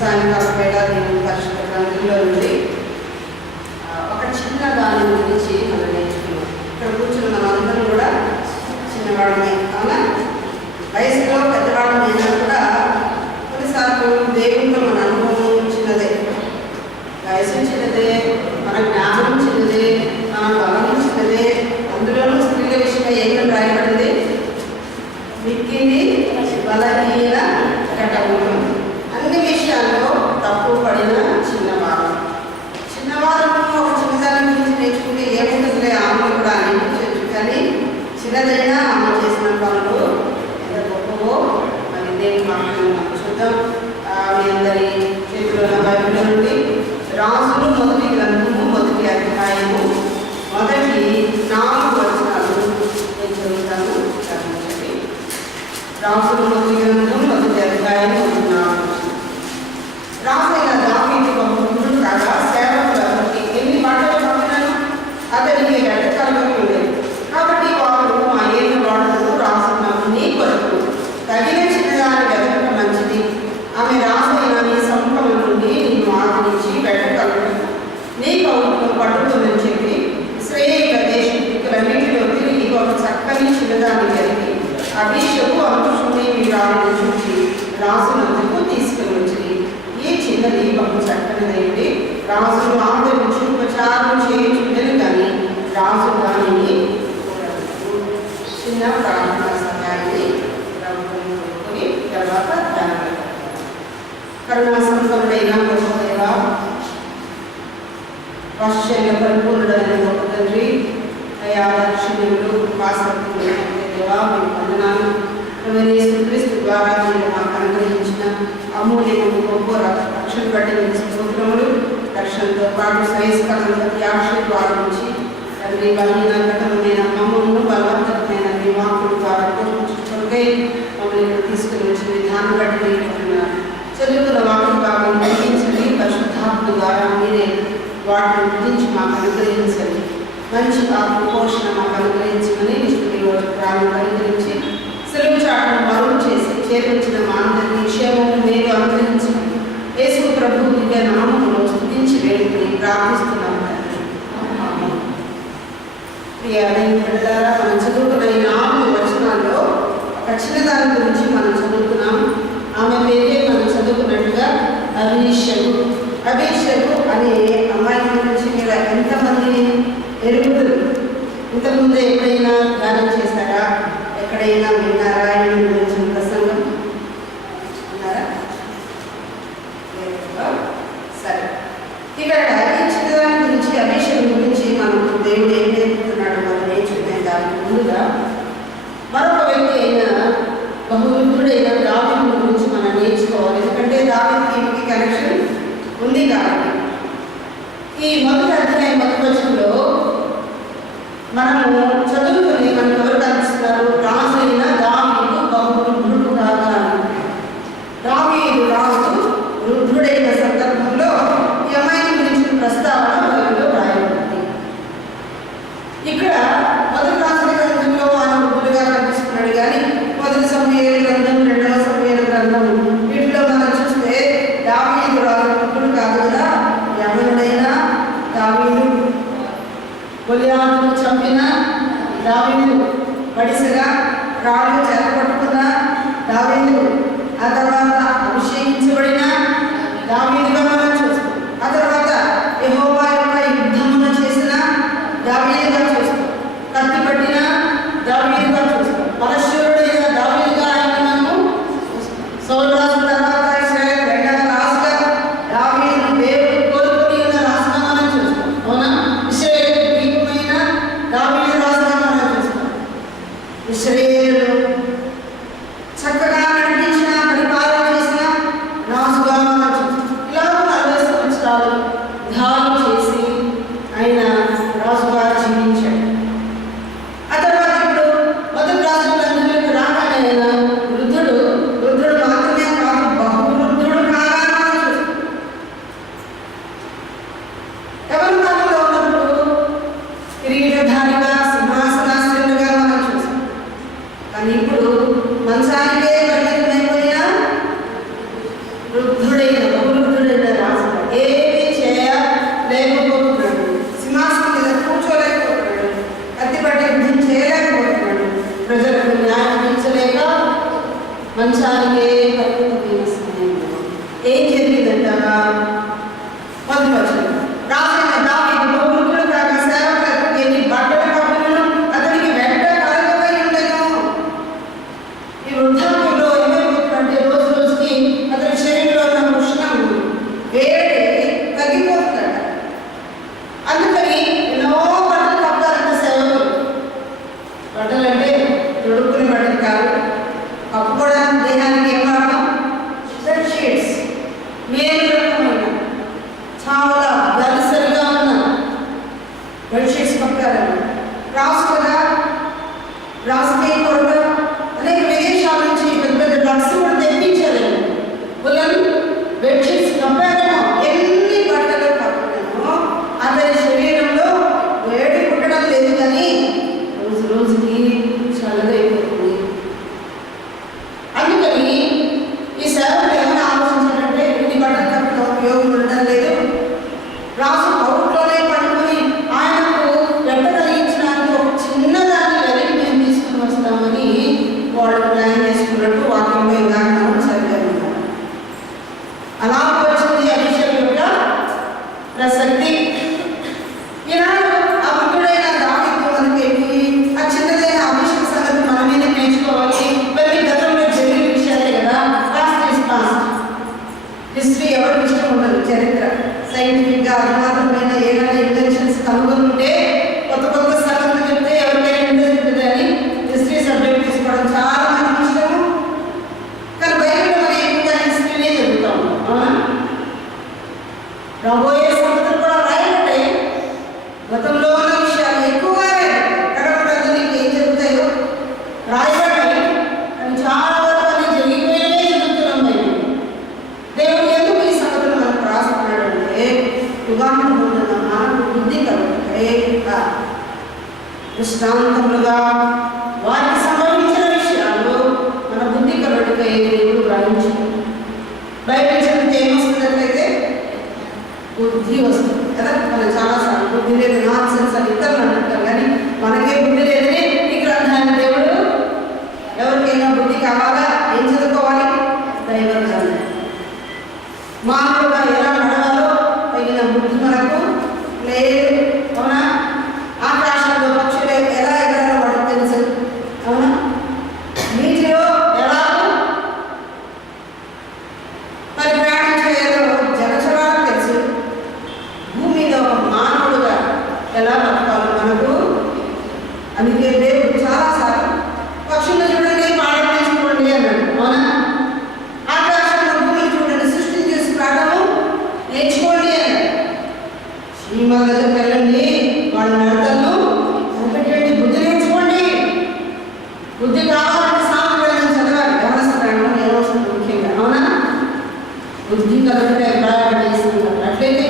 సాయంకాల వేళ దేవుని పరిశుద్ధ గ్రంథంలో నుండి ఒక చిన్న దాని గురించి మనం నేర్చుకున్నాం. ఇక్కడ కూర్చున్న మనందరం కూడా చిన్నవాళ్ళమే, అవునా? వయసులో పెద్దవాళ్ళమైనా కూడా కొన్నిసార్లు దేవునితో మన అనుభవం చిన్నదే, వయసు చిన్నదే, మన జ్ఞానం చిన్నదే, మన బలం చిన్నదే. అందులోనూ స్త్రీల విషయంలో ఏం రాయబడింది? మిక్కింది బలహీన ఘటములు. అన్ని విషయాల్లో తక్కువ పడిన చిన్నవారు ఒక చిన్నదాని గురించి నేర్చుకుంటే ఏముంటుందిలే, ఆమె కూడా అనిపించవచ్చు. కానీ చిన్నదైనా ఆమె చేసిన పనులు ఎంత గొప్పవో మరి దేవుని మాటలు మనం చూద్దాం. మీ అందరి చేతిలో బైబిల్ నుండి రాజులు మొదటి గ్రంథము మొదటి అధ్యాయము మొదటి 4 వచనాలు నేను చదువుతాను. రాజులు మొదటి గ్రంథం మొదటి అధ్యాయం 4. రాజైన దావీదు బహుమతులు కాగా సేవకులకి ఎన్ని బట్టలు పంపినాను అతనికి వెంటకలగలేదు. కాబట్టి వారు మా ఏమి వాడుతూ రాసుకున్నాము, నీ కొరకు తగిన చిన్నదాన్ని వెతక మంచిది. ఆమె రాజైన నీ సముఖం నుండి నిన్ను ఆదరించి వెంటకలను నీ కౌలును పట్టుతుందని చెప్పి ఇశ్రాయేలు దేశం దిక్కులన్నింటిలో తిరిగి ఒక చక్కని చిన్నదాన్ని కలిగి అభిషేకు అంకుశుని వీరాలను చూసి రాజునందుకు తీసుకుని వచ్చింది. ఈ చిన్నది బహు చక్కనిదైంది. రాజును ఆదరించి ఉపచారం చేయించుండను కానీ రాజు దానిని చిన్న ప్రార్థన సమయాన్ని కొనుక్కొని తర్వాత ధ్యానం. కరుణాసంపన్నుడైన గొప్పదేవ, వాత్సల్య పరిపూర్ణుడైన గొప్ప తండ్రి, దయాదాక్షిణ్యములు కృపాసక్తులు దేవా, మీకు వందనాలు. యేసుక్రీస్తు ద్వారా మీరు మాకు అనుగ్రహించిన అమూల్యమైన గొప్ప రక్షణ బట్టి మీకు స్తోత్రములు. రక్షణతో పాటు శ్రేయస్కరణ ఆశీర్వాదం నుంచి తండ్రి బలహీన ఘటమైన మమ్మల్ని బలవంతమైన మీ వాక్కుల ద్వారా పోషించుకుంటే మమ్మల్ని తీసుకుని వచ్చిన విధానం బట్టి నేర్చుకున్నారు. చదువుకున్న వాక్య భాగం గ్రహించండి. పరిశుద్ధాత్మ ద్వారా మీరే వాటిని గురించి మాకు అనుగ్రహించండి. మంచి ఆత్మ పోషణ మాకు అనుగ్రహించమని నిష్ఠుడి రోజు ప్రాణం అనుగ్రహించి సెలవు చాటును మరుగు చేసి చేపించిన మా అందరినీ క్షేమము మీరు అనుగ్రహించమని యేసు ప్రభు దివ్య నామములో స్తుతించి వేడుకుని ప్రార్థిస్తున్నాం తండ్రి. ప్రియాలైన బిడ్డలారా, మనం చదువుకున్న ఈ 4 వచనాల్లో ఒక చిన్నదాని గురించి మనం చదువుకున్నాం. ఆమె పేరే మనం చదువుకున్నట్టుగా అభిషేకు అనే అమ్మాయి గురించి మీరు ఎంతమంది ఎరుగుదరు? ఇంతకుముందు ఎప్పుడైనా ధ్యానం చేశారా? ఎక్కడైనా విన్నారా? ఈమె గురించిన ప్రసంగం ఉన్నారా? సరే, ఇక్కడ ఈ చిన్నదాని గురించి అభిషేకం గురించి మనకు దేవుడు ఏం నేర్పుతున్నాడు మనం నేర్చుకునే దానికి ముందుగా మరొక వ్యక్తి అయిన బహువృద్ధుడైన దావీదు గురించి మనం నేర్చుకోవాలి. ఎందుకంటే దావీదుకి కనెక్షన్ ఉంది కాబట్టి. ఈ మొదటి అధ్యాయం మొదటి వచనంలో మనము చదువుకుని మనకు ఎవరు కనిపిస్తున్నారు? రాజు అయిన దావీదు బహువృద్ధుడు కాగా. దావీదు రాజు వృద్ధుడైన సందర్భంలో ఈ అమ్మాయిని గురించిన ప్రస్తావన బైబిల్లో రాయబడింది. ఇక్కడ మొదటి రాజుల గ్రంథంలో ఆయన వృద్ధుడుగా కనిపిస్తున్నాడు, కానీ మొదటి సమూయేలు గ్రంథం, 2వ సమూయేలు గ్రంథం వీటిలో మనం చూస్తే దావీదు రాజు వృద్ధుడు కాదు కదా. యవనుడైన దావీదు, గొలియాతును చంపిన దావీదు, బడిసగా రాళ్ళు చెరపట్టుకున్న దావీదు, ఆ తర్వాత అభిషేకించబడిన దావీదుగా మనం చూస్తాం. ఆ తర్వాత యెహోవా యొక్క యుద్ధమును చేసిన దావీదుగా చూస్తాం. కత్తి పట్టిన దావీదుగా చూస్తాం. పరశురుడైన దావీదుగా ఆయన మనము సౌలు రాజు తర్వాత ఇశ్రాయేలు 2వ రాజుగా దావీదును దేవుడు కోరుకుని ఉన్న రాజుగా మనం చూస్తాం. అవునా? ఇశ్రాయేలు దీపమైన దావీదు రాజుగా మనం చూస్తాం. ఇశ్రాయేలు చక్కగా నడిపించిన, పరిపాలన చేసిన రాజుగా మనం చూస్తాం. ఇలా 40 సంవత్సరాలు ధ్యానం చేసి ఆయన రాజుగా జీవించాడు. ఆ తర్వాత ఇప్పుడు మొదటి రాజు గ్రంథంలోకి రాగానే ఆయన వృద్ధుడు మాత్రమే కాదు, బహువృద్ధుడు కాగా మనం చూస్తాం. ఎవరి కాలంలో ఉన్నప్పుడు కిరీటధారిగా, సింహాసనాశ్రయుడిగా మనం చూస్తాం. కానీ ఇప్పుడు మంచానికే పరిమితమైపోయిన వృద్ధుడైన బెడ్షీట్స్ కప్పారేమో, ఎన్ని బట్టలు కప్పారేమో అతని శరీరంలో వేడి పుట్టడం లేదు, కానీ రోజు రోజుకి చల్లగైపోతుంది. అందుకని ఈ సేవలు ఏమైనా ఆలోచించాలంటే ఇన్ని బట్టలు కప్పిన ఉపయోగం ఉండడం లేదు. రాజు అవుట్లోనే పడుకొని ఆయనకు ఎట్ట కలిగించడానికి ఒక చిన్నదాన్ని వెనక్కి మేము తీసుకుని వస్తామని వాళ్ళు ప్లాన్ చేసుకున్నట్టు వాక్యంలో ఇందాక చదివారు. అలా వచ్చింది అభిషేకం యొక్క ప్రసక్తి. ఈనాడు ఆ భక్తుడైన దావీదు మనకేంటి, ఆ చిన్నదైన అభిషేక సంగతి మన మీద నేర్చుకోవాలి. మరి గతంలో జరిగిన విషయాలే కదా. హిస్టరీ ఎవరికి ఇష్టం ఉండదు, చరిత్ర సైంటిఫిక్గా అధునాతనమైన ఏదైనా ఇంటెన్షన్స్ కనుగొని ఉంటే కొత్త కొత్త సంగతులు చెప్తే ఎవరికైనా ఇంట్రెస్ట్ ఉంటుంది అని హిస్టరీ సబ్జెక్ట్ తీసుకోవడం చాలా మందికి ఇష్టము. కానీ బైబిల్లో మనం ఎక్కువగా హిస్టరీనే చదువుతాము. అవునా? రాబోయే సంగతులు కూడా రాయబట్టే గతంలో ఉన్న విషయాలు ఎక్కువగా ఎక్కడెక్కడ ఏం జరుగుతాయో రాయబడ్డాయి. కానీ చాలా వరకు అన్ని జరిగిపోయినవే చదువుతున్నాం. దేవుడు ఎందుకు ఈ సంగతులు మనకు రాస్తున్నాడు అంటే యుగాన్ని పొందిన మనకు బుద్ధి కలుగుతాయి. దృష్టాంతములుగా వారికి సంభవించిన విషయాలు మన బుద్ధి కలుగుతాయి. దేవుడు గ్రహించాడు. బైబిల్ చదివితే ఏమొస్తుందంటే బుద్ధి వస్తుంది కదా. మనం చాలాసార్లు బుద్ధి లేదు, నాన్ సెన్స్ అని ఇతరులు అంటారు, కానీ మనకే బుద్ధి లేదని ఈ గ్రంథాన్ని దేవుడు ఎవరికైనా బుద్ధి కావాలా ఏం చదువుకోవాలి? దైవ గ్రంథం. మానవులుగా ఎలా నడవాలో తగిన బుద్ధి మనకు లేదు. అవునా? ఆకాశంలో పక్షులు ఎలా ఎగరాలో వాడికి తెలుసు. అవునా? నీటిలో ఎలా మరి ప్రయాణించేదో జలచరాలకు తెలుసు. భూమి మీద ఒక మానవుడుగా ఎలా బతకాలో మనకు. అందుకే దేవుడు చాలాసార్లు పక్షులను చూడండి, పాఠం నేర్చుకోండి అన్నాడు. అవునా? ఆకాశంలో భూమిని చూడండి, సృష్టిని చేసి పాఠము నేర్చుకోండి అన్నాడు. శ్రీమల దగ్గరికి వెళ్ళండి, వాళ్ళ నడతలను కనిపెట్టండి, బుద్ధి నేర్చుకోండి. బుద్ధి కావాలంటే సాంప్రదాయం చదవాలి. వ్యవస్థను ఏమవుతుంది ముఖ్యంగా. అవునా? బుద్ధి కలిగితే ప్రయాణం చేస్తున్నారు. అట్లయితే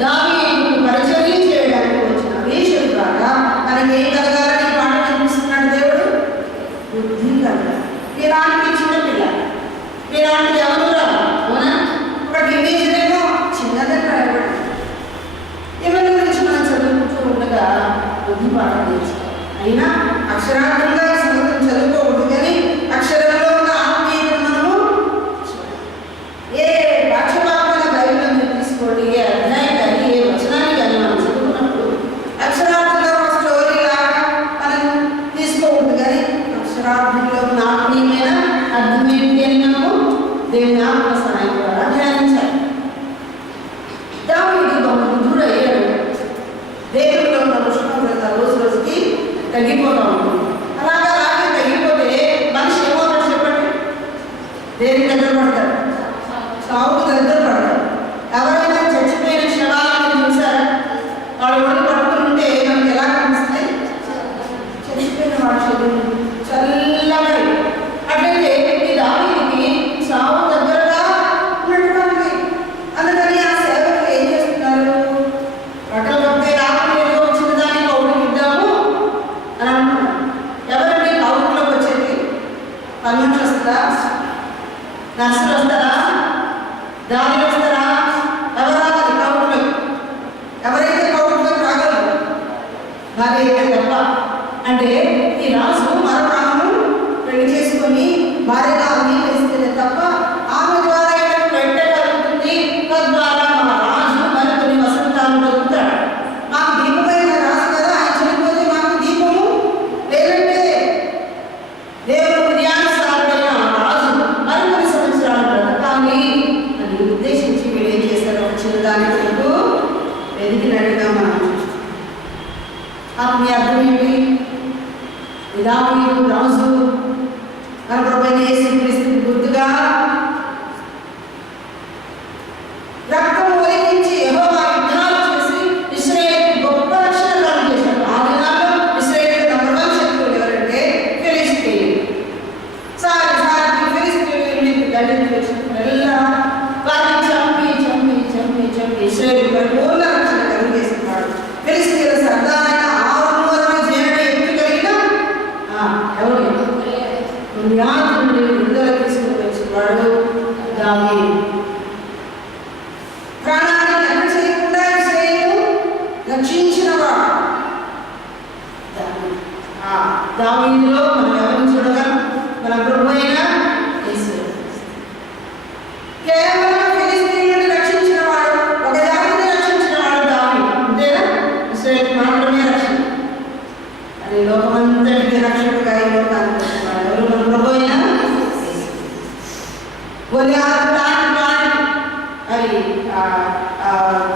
దావీదు పరిచర్య చేయడానికి వచ్చిన వేషం ద్వారా మనకి ఏం కలగాలని పాఠం నేర్పిస్తున్నాడు దేవుడు? బుద్ధి కలగాలి. మీలాంటి చిన్నపిల్ల, మీలాంటి ఎవరు రాదు. అవునా? ఒక ఇమేజ్ ఏమో చిన్నదని రాయబడి ఎవరి గురించి మనం చదువుకుంటూ ఉండగా బుద్ధి పాఠం నేర్చుకోవాలి. అయినా అక్షరార్థంగా ఈ సంగతిని చదువుకోకూడదు, కానీ అక్షరంలో ఉన్న ఆత్మీయతను మనము ఏ పక్షపాతమైన బైబిల్లో మీరు తీసుకోండి, ఏ అధ్యాయం కానీ ఏ వచనాన్ని కానీ మనం చదువుకున్నప్పుడు అక్షరార్థంగా ఒక స్టోరీ లాగా మనం తీసుకోకూడదు, కానీ అక్షరార్థంలో ఉన్న ఆత్మీయమైన అర్థం ఏంటి అని మనము దేవుని ఆత్మ సహాయం ద్వారా ధ్యానించాలి. దావీదు గొప్ప బుద్ధుడు అయ్యాడు. దేవుడిలో ఉన్న ఉష్ణోగ్రత రోజు రోజుకి తగ్గిపోతూ ఉంటుంది. అలాగే తగ్గిపోతే మనిషి ఏమవుతాడు చెప్పండి? దేనికి దగ్గర పడతాడు? సాగుకు దగ్గర పడతాడు. ఎవరైనా చచ్చిపోయిన శవాలను చూసారా? వాడు ఒడి పట్టుకుని ఉంటే మనకి ఎలా కనిపిస్తాయి? చచ్చిపోయిన వాడి శరీరం చల్లగా. అట్లయితే ఈ దావీదుకి సాగు దగ్గరగా ఉన్నటువంటి అందుకని ఆ సేవకు ఏం చేస్తున్నారు? బట్టలు కప్పితే రాత్రిలో వచ్చిన దాన్ని కౌలుకి ఇద్దాము అని అంటున్నారు. ఎవరండి కౌలులోకి వచ్చేది? పన్నులు వస్తారా? నర్సులు వస్తారా? దానిలో వస్తారా? ఎవరు రావాలి కౌలులోకి? ఎవరైతే కౌలులోకి రాగలరు? భార్య అయితే తప్ప. అంటే ఈ రాజు మరొకను పెళ్లి చేసుకొని భార్యగా అంగీకరిస్తేనే తప్ప ఆమె ద్వారా ఏమైనా పెట్టగలుగుతుంది. తద్వారా మా రాజు మరికొన్ని వసంతాలు బతుకుతాడు. మాకు దీపమైన రాజు కదా, ఆయన చనిపోతే మాకు దీపము లేదంటే దేవుడు క్రియానుసారుడైన రాజు మరికొన్ని సంవత్సరాలు బ్రతకాలి అని ఉద్దేశించి వీళ్ళు ఏం చేశారు? ఒక చిన్నదాని కొరకు వెతికినట్టుగా మనం చూస్తాం. ఆత్మీయ అర్థం ఏంటి? దావీదు రాజు మన ప్రభువైన యేసుక్రీస్తుకు గుర్తుగా రక్తం ఒలికించి యెహోవా యుద్ధాలు చేసి ఇశ్రాయేలుకు గొప్ప రక్షణ కలుగజేశాడు. ఆ దినాల్లో ఇశ్రాయేలుకు నంబర్ 1 శత్రువులు ఎవరంటే ఫిలిష్తీయులు. సారి ఫిలిష్తీయులు దండెత్తి వచ్చినప్పుడల్లా వారిని మరి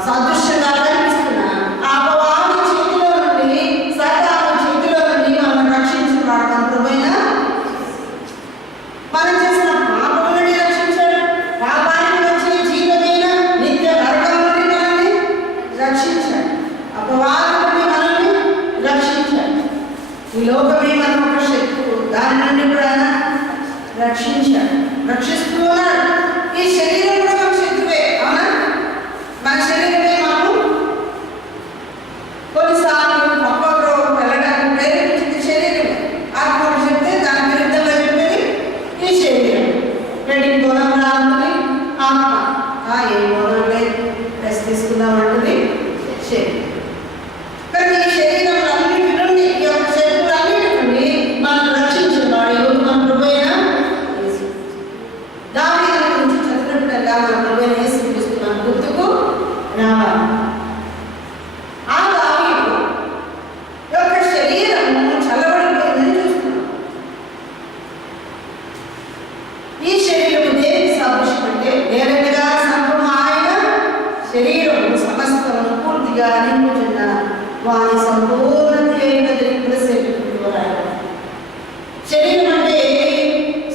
సాదృశ్యంగా కనిపిస్తున్న ఆ అపవాది చేతిలో నుండి, సాతాను చేతిలో నుండి మనం రక్షించిన వాడు మన ప్రభువైన మనం చేసిన పాపం నుండి రక్షించాడు. పాపానికి వచ్చే జీవమైన నిత్య నరకం నుండి మనల్ని రక్షించాడు. అపవాది నుండి మనల్ని రక్షించాడు. ఈ లోకమే మనం ఒక శత్రువు, దాని నుండి కూడా ఆయన రక్షించాడు, రక్షిస్తూ ఉన్నాడు. ఈ శరీరం కూడా మన శత్రువే, అవునా? మన శరీరమే మనం కొన్నిసార్లు ఒక్కొక్కరు వెళ్ళడానికి ప్రేరేపించింది శరీరమే. ఆత్మకు చెప్తే దాని విరుద్ధంగా చెప్పేది ఈ శరీరం. వెడ్డింగ్ కోణం రానుంది ఆత్మ, ఏ కోణం లేదు, రెస్ట్ తీసుకుందామంటుంది శరీరం. కానీ ఈ శరీరం అన్నిటి నుండి, ఈ యొక్క శరీరం అన్నిటి నుండి మనం రక్షించిన వాడు ఎవరు? మన ప్రభువైన యేసు. దావీదు గురించి చదివినప్పుడల్లా మన ప్రభువైన యేసు క్రీస్తు మన గుర్తుకు రావాలి. ఆ దావీదు యొక్క శరీరం చల్లబడిపోయిందని చూస్తున్నాం. ఈ శరీరం దేనికి సాదృశ్యం అంటే, నేరుగా సంపూర్ణ ఆయన శరీరం సమస్తము పూర్తిగా నింపుచున్న వారి సంపూర్ణత అయినది శరీరం అంటే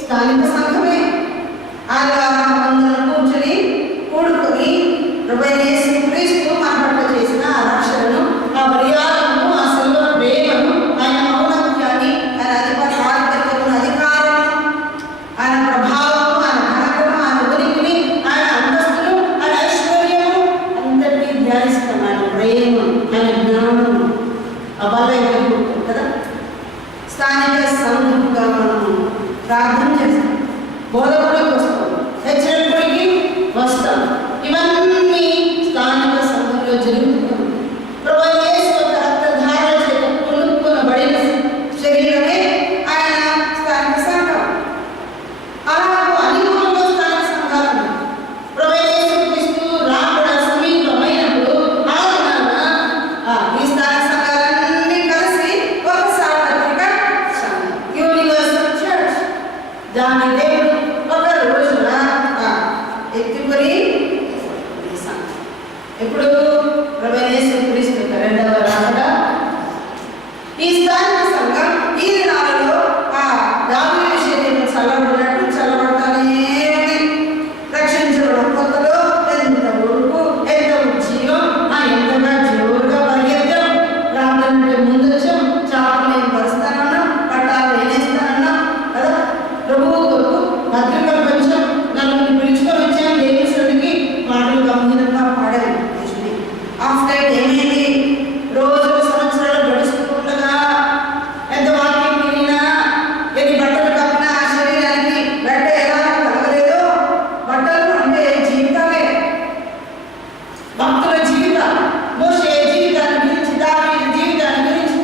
స్థానిక సంఘమే. ఆదివారం అందరం కూర్చుని కూడుకొని ప్రభువైన యేసు క్రీస్తు మన పట్ల చేసిన ఆ రక్షణను, ఆ మర్యాదను, ఆ శిలువ ప్రేమను, ఆయన ఔన్నత్యాన్ని, ఆయన ఆధిపత్యమును, అధికారం, ఆయన ప్రభావం, ఆయన ఘనతను, ఆయన ఉనికిని, ఆయన అంతస్తులు, ఆయన ఐశ్వర్యము అందరినీ ధ్యానిస్తాం. ఆయన ప్రేమ, ఆయన జ్ఞానం, అబద్ధం కదా. స్థానిక సంఘముగా మనం ప్రార్థన చేస్తాం, బోధకుడికి వస్తాం, హెచ్చరికుడికి వస్తాం. ఇవన్నీ స్థానిక సంఘంలో జరుగుతున్నాం. ప్రభువైన యేసు యొక్క రక్తధార చేత కొనుక్కొనబడిన శరీరమే ఆయన స్థానిక సంఘం. అలాగే అన్ని ఊళ్ళో స్థానిక సంఘాలు ఉన్నాయి. ప్రభువైన యేసు క్రీస్తు రాకడ సమీపమైనప్పుడు ఆయన ఈ స్థానిక సంఘాలన్నీ కలిసి ఒక సార్వత్రిక సంఘం, యూనివర్సల్ చర్చ్. దాని దేవుడు ఒక రోజున ఎత్తుకొని సంఘం. ఇప్పుడు ప్రభువైన యేసు క్రీస్తు యొక్క రెండవ రాకడ. ఈ స్థానిక సంఘం ఈ దినాలలో దావీదు శరీరం చల్లబడినట్టు చల్లబడతానే ఉంది. రక్షించబడిన కొత్తలో ఎంత ఉడుకు, ఎంత ఉజ్జీవం, ఎంతగా జోరుగా పరిగెత్తాం. రాత్రి ముందు వచ్చాం, చాపలు నేను పరుస్తానన్నాం, పట్టాలు నేనేస్తానన్నాం కదా. ప్రభువు కొరకు భద్రకలు పెంచాం, నన్ను పిలుచుకొని వచ్చాం దేవుని సన్నిధికి. మాటలు గంభీరంగా పాడాను. ఆఫ్టర్ ఏమైంది? రోజు సంవత్సరాలు గడుస్తూ ఉండగా ఎంత వాక్యం వినినా, ఎన్ని బట్టలు కప్పినా ఆ శరీరానికి బట్ట ఎలా కలగలేదో. బట్టలు అంటే జీవితాలే, భక్తుల జీవితాలు. మోషే జీవితాన్ని గురించి, దావీదు జీవితాన్ని గురించి,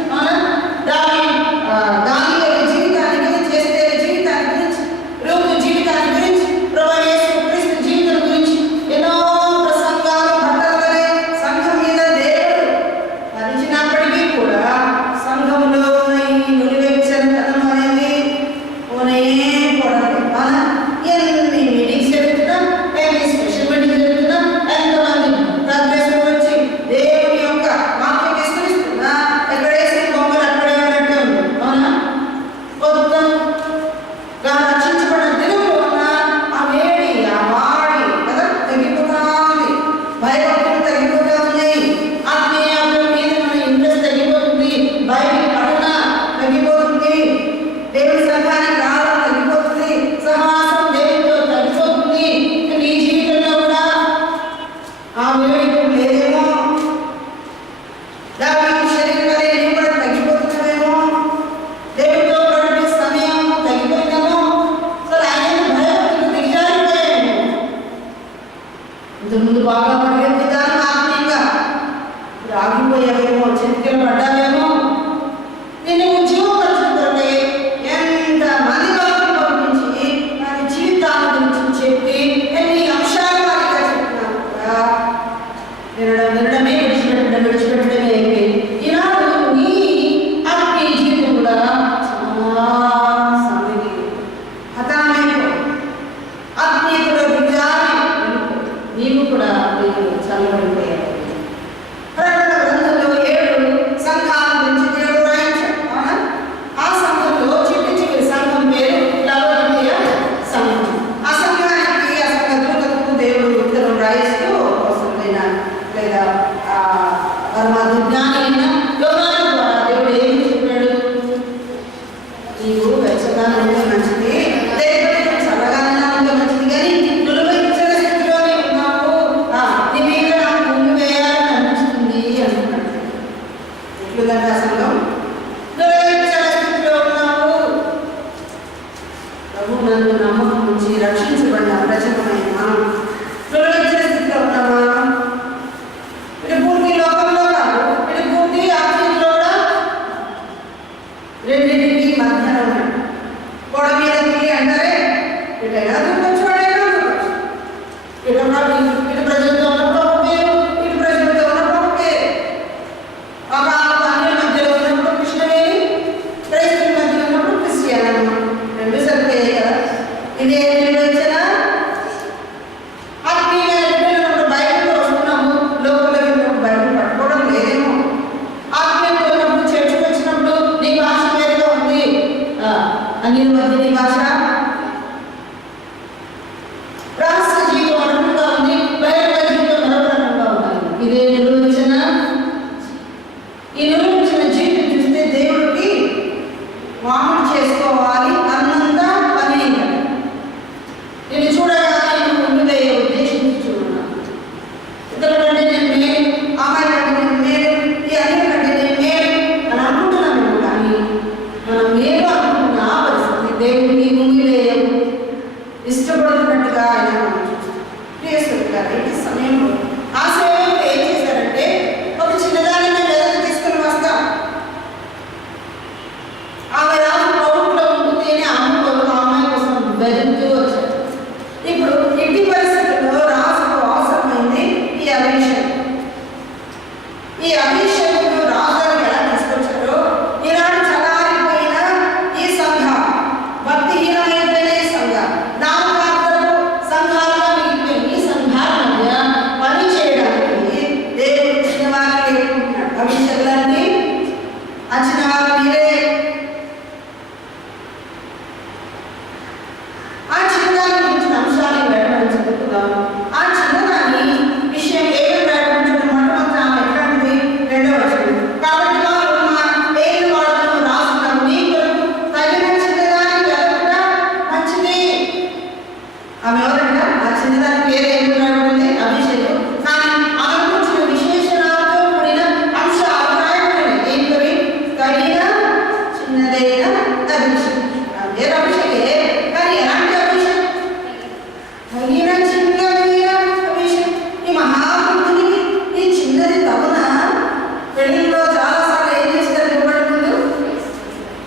దానియేలు జీవితాన్ని గురించి, ఎస్తేరు జీవితాన్ని గురించి, రూతు జీవితాన్ని గురించి, ప్రభువైన యేసు క్రీస్తు జీవితం గురించి ఎన్నో ప్రసంగాలు బట్టలనే సంఘం మీద దేవుడు పరిచినప్పటికీ కూడా సంఘంలో ఈ నులివెచ్చనితనం అనేది పోనే పోవడం. ఎన్ని మీటింగ్స్ జరుగుతున్నా, ఎన్ని స్పెషల్ మీటింగ్స్ జరుగుతున్నా, ఎంతమంది ప్రదేశం వచ్చి దేవుని యొక్క వాక్యం విస్తరిస్తున్నా, ఎక్కడేసి బొమ్మలు అక్కడే ఉన్నట్టు ఉంది. అవునా? కొత్తగా రక్షించబడిన దినంలో ఉన్న ఆ వేడి, ఆ వాడి కదా తగ్గిపోతా ఉంది. భయభక్తులు తగ్గిపోతా ఉన్నాయి. ఆత్మీయాత్మ మీద మన ఇంట్రెస్ట్ తగ్గిపోతుంది. బైబిల్ పఠన తగ్గిపోతుంది. దేవుని సంఘానికి రావడం తగ్గిపోతుంది. సమాసం దేవుడితో తగ్గిపోతుంది. నీ జీవితంలో కూడా ఆ వేడి లేదేమో. దావీదు శరీరం వలె నీవు కూడా తగ్గిపోతున్నావేమో. దేవుడితో గడిపే సమయం తగ్గిపోయిందేమో. అసలు ఆయన భయభక్తులు దిగజారిపోయాయేమో. ఇంతకుముందు బాగా పరిగెత్తుతాను ఆత్మీయంగా, ఇప్పుడు ఆగిపోయావేమో, చితికిల పడ్డావేమో. నిన్ను ఉద్యోగపరచుకుంటే ఎంత మంది వారిని పంపించి వారి జీవితాల గురించి చెప్పి ఎన్ని అంశాలు వారిగా చెప్పినా కూడా వినడమే విడిచిపెట్టడమే అయిపోయింది. ఈనాడు నీ ఆత్మీయ జీవితం కూడా చాలా సమయం హతామైపోయింది. ఆత్మీయతలో దిగజారి నీవు కూడా గారు ఈ సమయంలో ఆ సమయంలో ఏం చేశారంటే ఒక చిన్నదాన్ని మేము తీసుకుని వస్తాం, ఆమె రాజు కోర్టులో ఉంటుంది అని అమ్ముకోలు ఆ అమ్మాయి కోసం వెళ్తూ వచ్చారు. ఇప్పుడు ఇంటి పరిస్థితుల్లో రాజుకు అవసరమైంది ఈ అభిషేకం. ఈ అభిషేకం రాజుగారికి ఎలా తీసుకొచ్చారో ఈనాడు చలారిపోయిన ఈ సంఘ, భక్తిహీనమైపోయిన ఈ సంఘ, నామకార్థపు సంఘాలుగా మిగిలిపోయిన ఈ సంఘాల మధ్య పని చేయడానికి దేవుడు చిన్నవారిని లేకుంటున్నాడు. అభిషేకాలన్నీ ఆ చిన్నవారు మీరే. ఆ చిన్నదాని గురించిన అంశాలను వేయడం చదువుకుందాం. ఆ చిన్నదాని విషయం ఏమి ప్రకటించడం మొట్టమొదటి ఆమె ఎట్లాంటిది? 2వ వచనం. కాబట్టి వారు మా ఏడు వాడును రాసుకున్నాము, నీ కొరకు తగిన చిన్నదాని వెతకుట మంచిది. ఆమె ఎవరంట? ఆ చిన్నదాని పేరు ఏమి రాయబడింది? అభిషేకం. కానీ ఆమె గురించిన విశేషణాలతో కూడిన అంశాలు రాయబడినాయి. ఏంటవి? తగిన చిన్నదైన అభిషేకం. అదే అభిషేకే, కానీ ఎలాంటి అభిషేకం? తగిన చిన్నదైన అభిషేకం. ఈ మహాభక్తునికి ఈ చిన్నది తగున. పెళ్లిలో చాలాసార్లు ఏం చేస్తారు? ఇవ్వబడి ముందు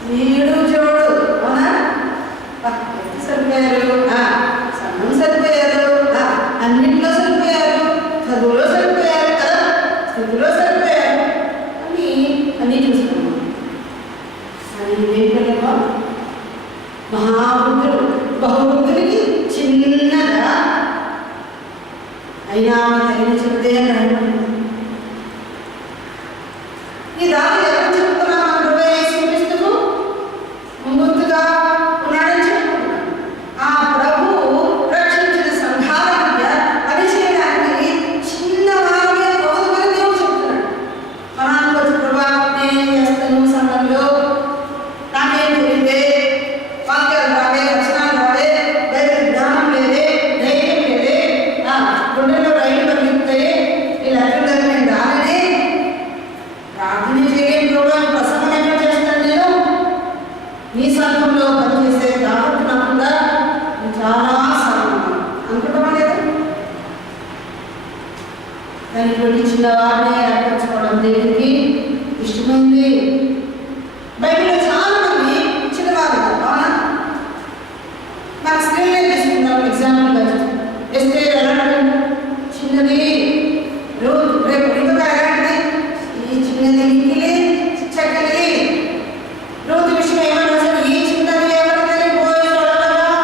వీడు జోడు, అవునా? సరిపోయారు, సన్నం సరిపోయారు, అన్నింటిలో సరిపోయారు, చదువులో సరిపోయారు కదా, స్థితిలో సరిపోయారు అని అన్నీ చూసుకున్నాం. అది ఏంటో మహాబుద్ధుడు, బహుబుద్ధుడికి చిన్నగా అయినా తగిన చిన్నదే అని ఈ దాని ఎవరు చెప్తున్నాం? ప్రభు యేసు క్రీస్తుకు ముందుగా ఉన్నాడని చెప్పుకుంటున్నాం. ఆ ప్రభువు రక్షించిన సంఘాల మధ్య పని చేయడానికి చిన్నవారిగా బహుమని దేవుడు చెప్తున్నాడు. మనానికి వచ్చి ప్రభా నేనేం చేస్తాను సంఘంలో, నాకేం తెలియదే, వాక్యాలు రావే, వచనాలు రావే, దైవ జ్ఞానం లేదే, ధైర్యం లేదే, గుండెల్లో రైలు పరిగెత్తాయి, ఇలా నేను రాలేనే, ప్రార్థన చేయలేని ప్రోగ్రాం ప్రసంగం ఎక్కడ చేస్తాను నేను? నీ సంఘంలో పనిచేసే కాబట్టి నాకుండా చాలా సాధన అనుకుంటామా లేదా? కానీ ఇటువంటి చిన్నవారిని ఏర్పరచుకోవడం దేవుడికి ఇష్టమైంది. బైబిల్లో చాలా మంది చిన్నవారు, అవునా? మన స్త్రీలే తీసుకుందాం ఎగ్జాంపుల్గా. ఎస్తేర్ ఎలాంటి? చిన్నది. రూత్, రేపు రిబకా ఎలాంటిది? ఈ చిన్నది, మిక్కిలి చక్కని. రూత్ విషయం ఏమన్నా అసలు ఈ చిన్నది ఎవరిదని పోయి చూడగలరా?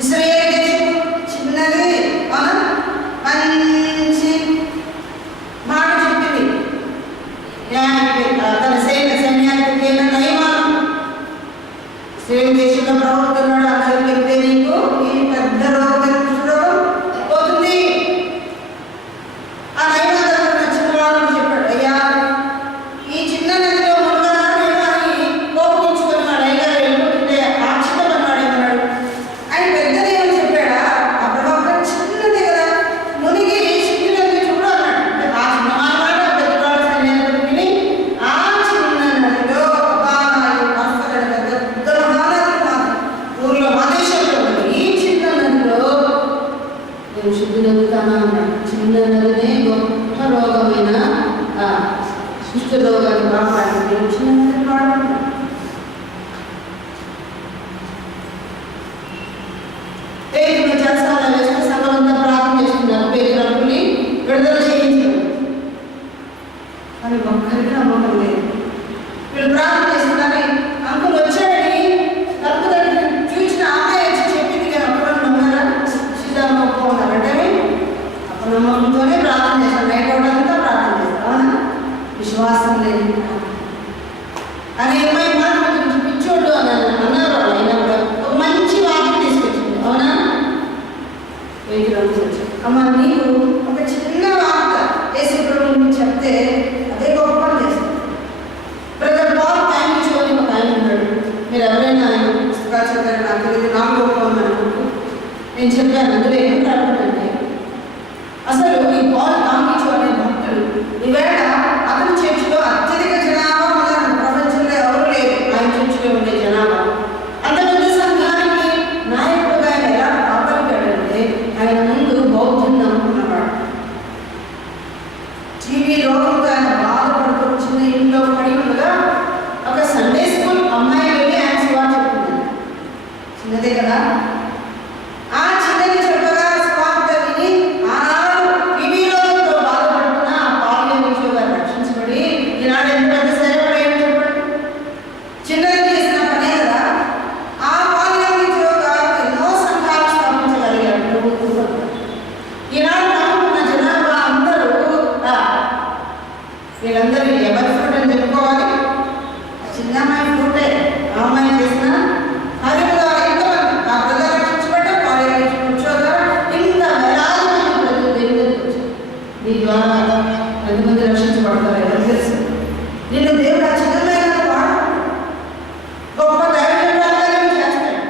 ఇశ్రాయేలు దేశం చిన్నది, అవునా? మంచి మాట చెప్పింది. తన సైన్యానికి నయమానం ఇశ్రాయేలు దేశంలో ప్రవర్తనాడు అందరికి చెప్తే నీకు ఈ పెద్ద రోగం పోతుంది. ఆ నయమానం నచ్చిన వాళ్ళని చెప్పాడు, అయ్యా ఈ చిన్న నదిలో మునగడానికి కోపించుకున్నాడు. అయ్యా వెళ్ళిపోతుంటే ఆశ్చర్యపడ్డాడు. ఏమన్నాడు? ఆయన పెద్దదేమని చెప్పాడా? ఆ ప్రభావం చిన్నది కదా, మునిగి చిన్నది చూడు అన్నాడు. అంటే ఆ చిన్నవాడు పెద్దవాడు సైన్యాన్ని విని ఆ చిన్న నదిలో పెద్ద మహానది ఊర్లో మా దేశంలో ఈ చిన్న నదిలో నేను శుద్ధి నదుతానా అన్నాడు. చిన్న నదినే గొప్ప రోగమైన సుష్ట రోగాన్ని కాపాడి చిన్న నదిని వాడుతున్నాడు. పేరు చేస్తాను వేస్తే సంఘమంతా ప్రార్థన చేస్తున్నారు, పేరు రంగుని విడుదల చేయించారు. కానీ ఒక్కరికి నమ్మకం లేదు. వీళ్ళు ప్రార్థన చేస్తున్నారు. అంకులు వచ్చాడని తలుపు దగ్గర చూసిన అమ్మాయి వచ్చి చెప్పింది, కానీ అప్పుడు నమ్మారా? శ్రీరామ ఒప్పుకున్నారంటే అప్పుడు నమ్మకంతోనే ప్రార్థన చేస్తాను. నైట్ అవుట్ ప్రార్థన చేస్తాను, అవునా? విశ్వాసం లేదు. అని అమ్మాయి మాట గురించి పిచ్చోళ్ళు అని అన్నారు. వాళ్ళు అయినా కూడా ఒక మంచి వాక్యం తీసుకొచ్చింది, అవునా? వెయ్యి రోజులు వచ్చాయి. అమ్మ నీకు ఒక చిన్న వార్త యేసు ప్రభువుని చెప్తే అదే గొప్ప పని చేస్తుంది. బ్రదర్ బాల్ టైం ఇచ్చుకొని ఒక ఆయన ఉన్నాడు. మీరు ఎవరైనా ఆయన పుస్తకాలు చదివారు నాకు తెలియదు, నాకు గొప్ప అనుకుంటూ నేను చెప్పాను. అందులో ఏం రాకుంటే అసలు ఈ బాల్ టాంకిచు అనే భక్తుడు ఈవేళ అతని చర్చిలో అత్యధిక జనాభా ఉన్నారు. ప్రపంచంలో ఎవరు లేరు ఆయన చర్చిలో ఉండే జనాభా. అంత పెద్ద సంఘానికి నాయకుడుగా ఆయన ఎలా కాపాడాడంటే ఆయన ముందు బౌద్ధ నీ ద్వారా ఎంతమంది రక్షించబడతారు ఎవరు తెలుసు? నిన్ను దేవుడు చిన్నమైన వాడు గొప్ప దైవజనురాలుగా చేస్తాడు.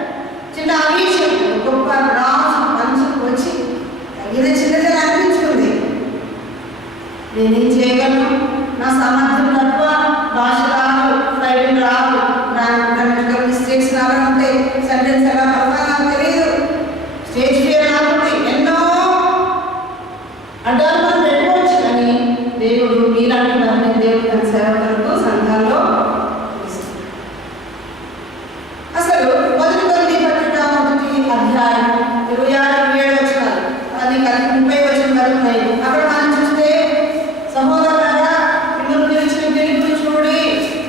చిన్న అవిషయం గొప్ప రాజు మనసుకు వచ్చి తగిన చిన్నదే అనిపించుకుంది. నేనేం చేయగలను? నా సామర్థ్యం తక్కువ, భాష రాదు, రైటింగ్ రాదు, గ్రామటికల్ మిస్టేక్స్ నాలో ఉంటాయి, సెంటెన్స్ ఎలా పడతానో నాకు తెలియదు, స్టేజ్ ఫియర్ నాకుంది, ఎన్నో అడ్డాలు మనం పెట్టుకోవచ్చు. కానీ దేవుడు మీలాంటి వారిని దేవుడు తన సేవకులకు సంఘాల్లో అసలు మొదటి కొరింథీ పత్రిక 1వ అధ్యాయం 26-27 వచనాలు అది కలిపి 30 వచనం వరకు ఉన్నాయి. అక్కడ మనం చూస్తే సహోదరులారా మిమ్మల్ని పిలిచిన పిలుపుని చూడి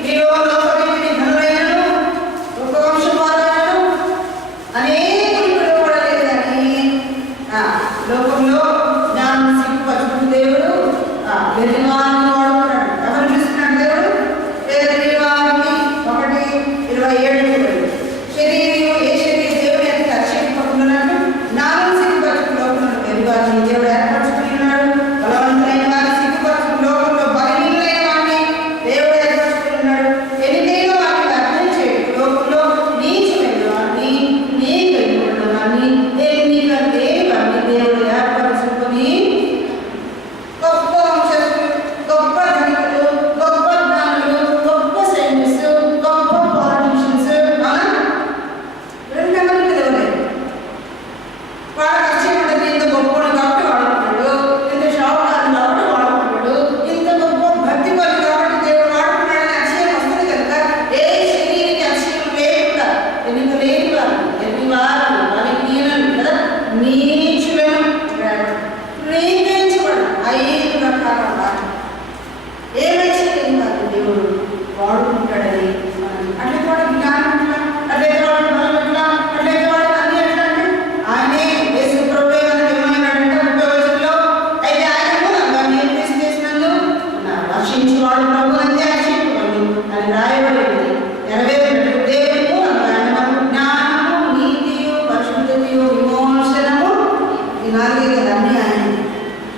మీలో లోకరీతిని ఘనులైనను గొప్ప వంశవారులను అనేకులు పిలువబడలేదు కానీ లోకంలో జ్ఞానం సిగ్గుపరచుకున్న దేవుడు వెర్రివారిని వాడుకున్నాడు. ఎవరు పిలుస్తున్నాడు దేవుడు? వెర్రివారిని. 1:27 శరీరం ఏ శరీరం దేవుడు ఎంత అక్షేపడుతున్నాడు? జ్ఞానం సిగ్గుపరచుకున్న లోకంలో వెర్రివారిని దేవుడు ఏర్పరచుకుని ఉన్నాడు. బలవంతులైన వారిని సిగ్గుపరచుకున్న లోకంలో బలహీనులైన వారిని దేవుడు ఏర్పరచుకుని ఉన్నాడు. ఎన్నికైన వారిని అర్థం చేయడు. లోకంలో నీచులైన వారిని, నీకైన వారిని, ఎన్నిక లేని వారిని దేవుడు ఏర్పరచుకొని గొప్ప వంశస్థులు, గొప్ప ధనికులు, గొప్ప జ్ఞానులు, గొప్ప సైంటిస్టు, గొప్ప పాలిటిషియన్స్ రెండెవరు పిలవలేదు. వాళ్ళకి అక్షయపడ్డది ఇంత గొప్పడు కాబట్టి వాడుకున్నాడు, ఇంత షావుకారు కాబట్టి వాడుకున్నాడు, ఇంత గొప్ప భక్తి పని కాబట్టి దేవుడు వాడుకున్నాడని అక్షయం వస్తుంది కనుక ఏ శరీరానికి అక్షయం లేకుండా ఎన్నిక లేని వారు, ఎన్నివారు, బలహీనులు కదా, నీచులను ప్రేమించబడు 5 రకాల వారు ఏ లక్ష్యం కాదు దేవుడు వాడుకుంటాడని అట్లే వాడు జ్ఞానం ఎట్లా, అట్లయితే వాడు బలం ఎట్లా, అట్లయితే వాడు అన్ని ఎట్లా అంటే ఆయనే యేసు ప్రభువే మనకు ఏమన్నాడంటే 30వ వచనంలో అయితే ఆయన మూలంగా మీరు క్రీస్తు చేసినందు రక్షించువాడు ప్రభు అంతే రక్షించుకోండి అని రాయబడింది. నెరవేరినట్టు దేవుడి మూలంగా ఆయన మనకు జ్ఞానము, నీతియు, పరిశుద్ధతయు, విమోచనము ఈ 4 కదా అన్నీ ఆయన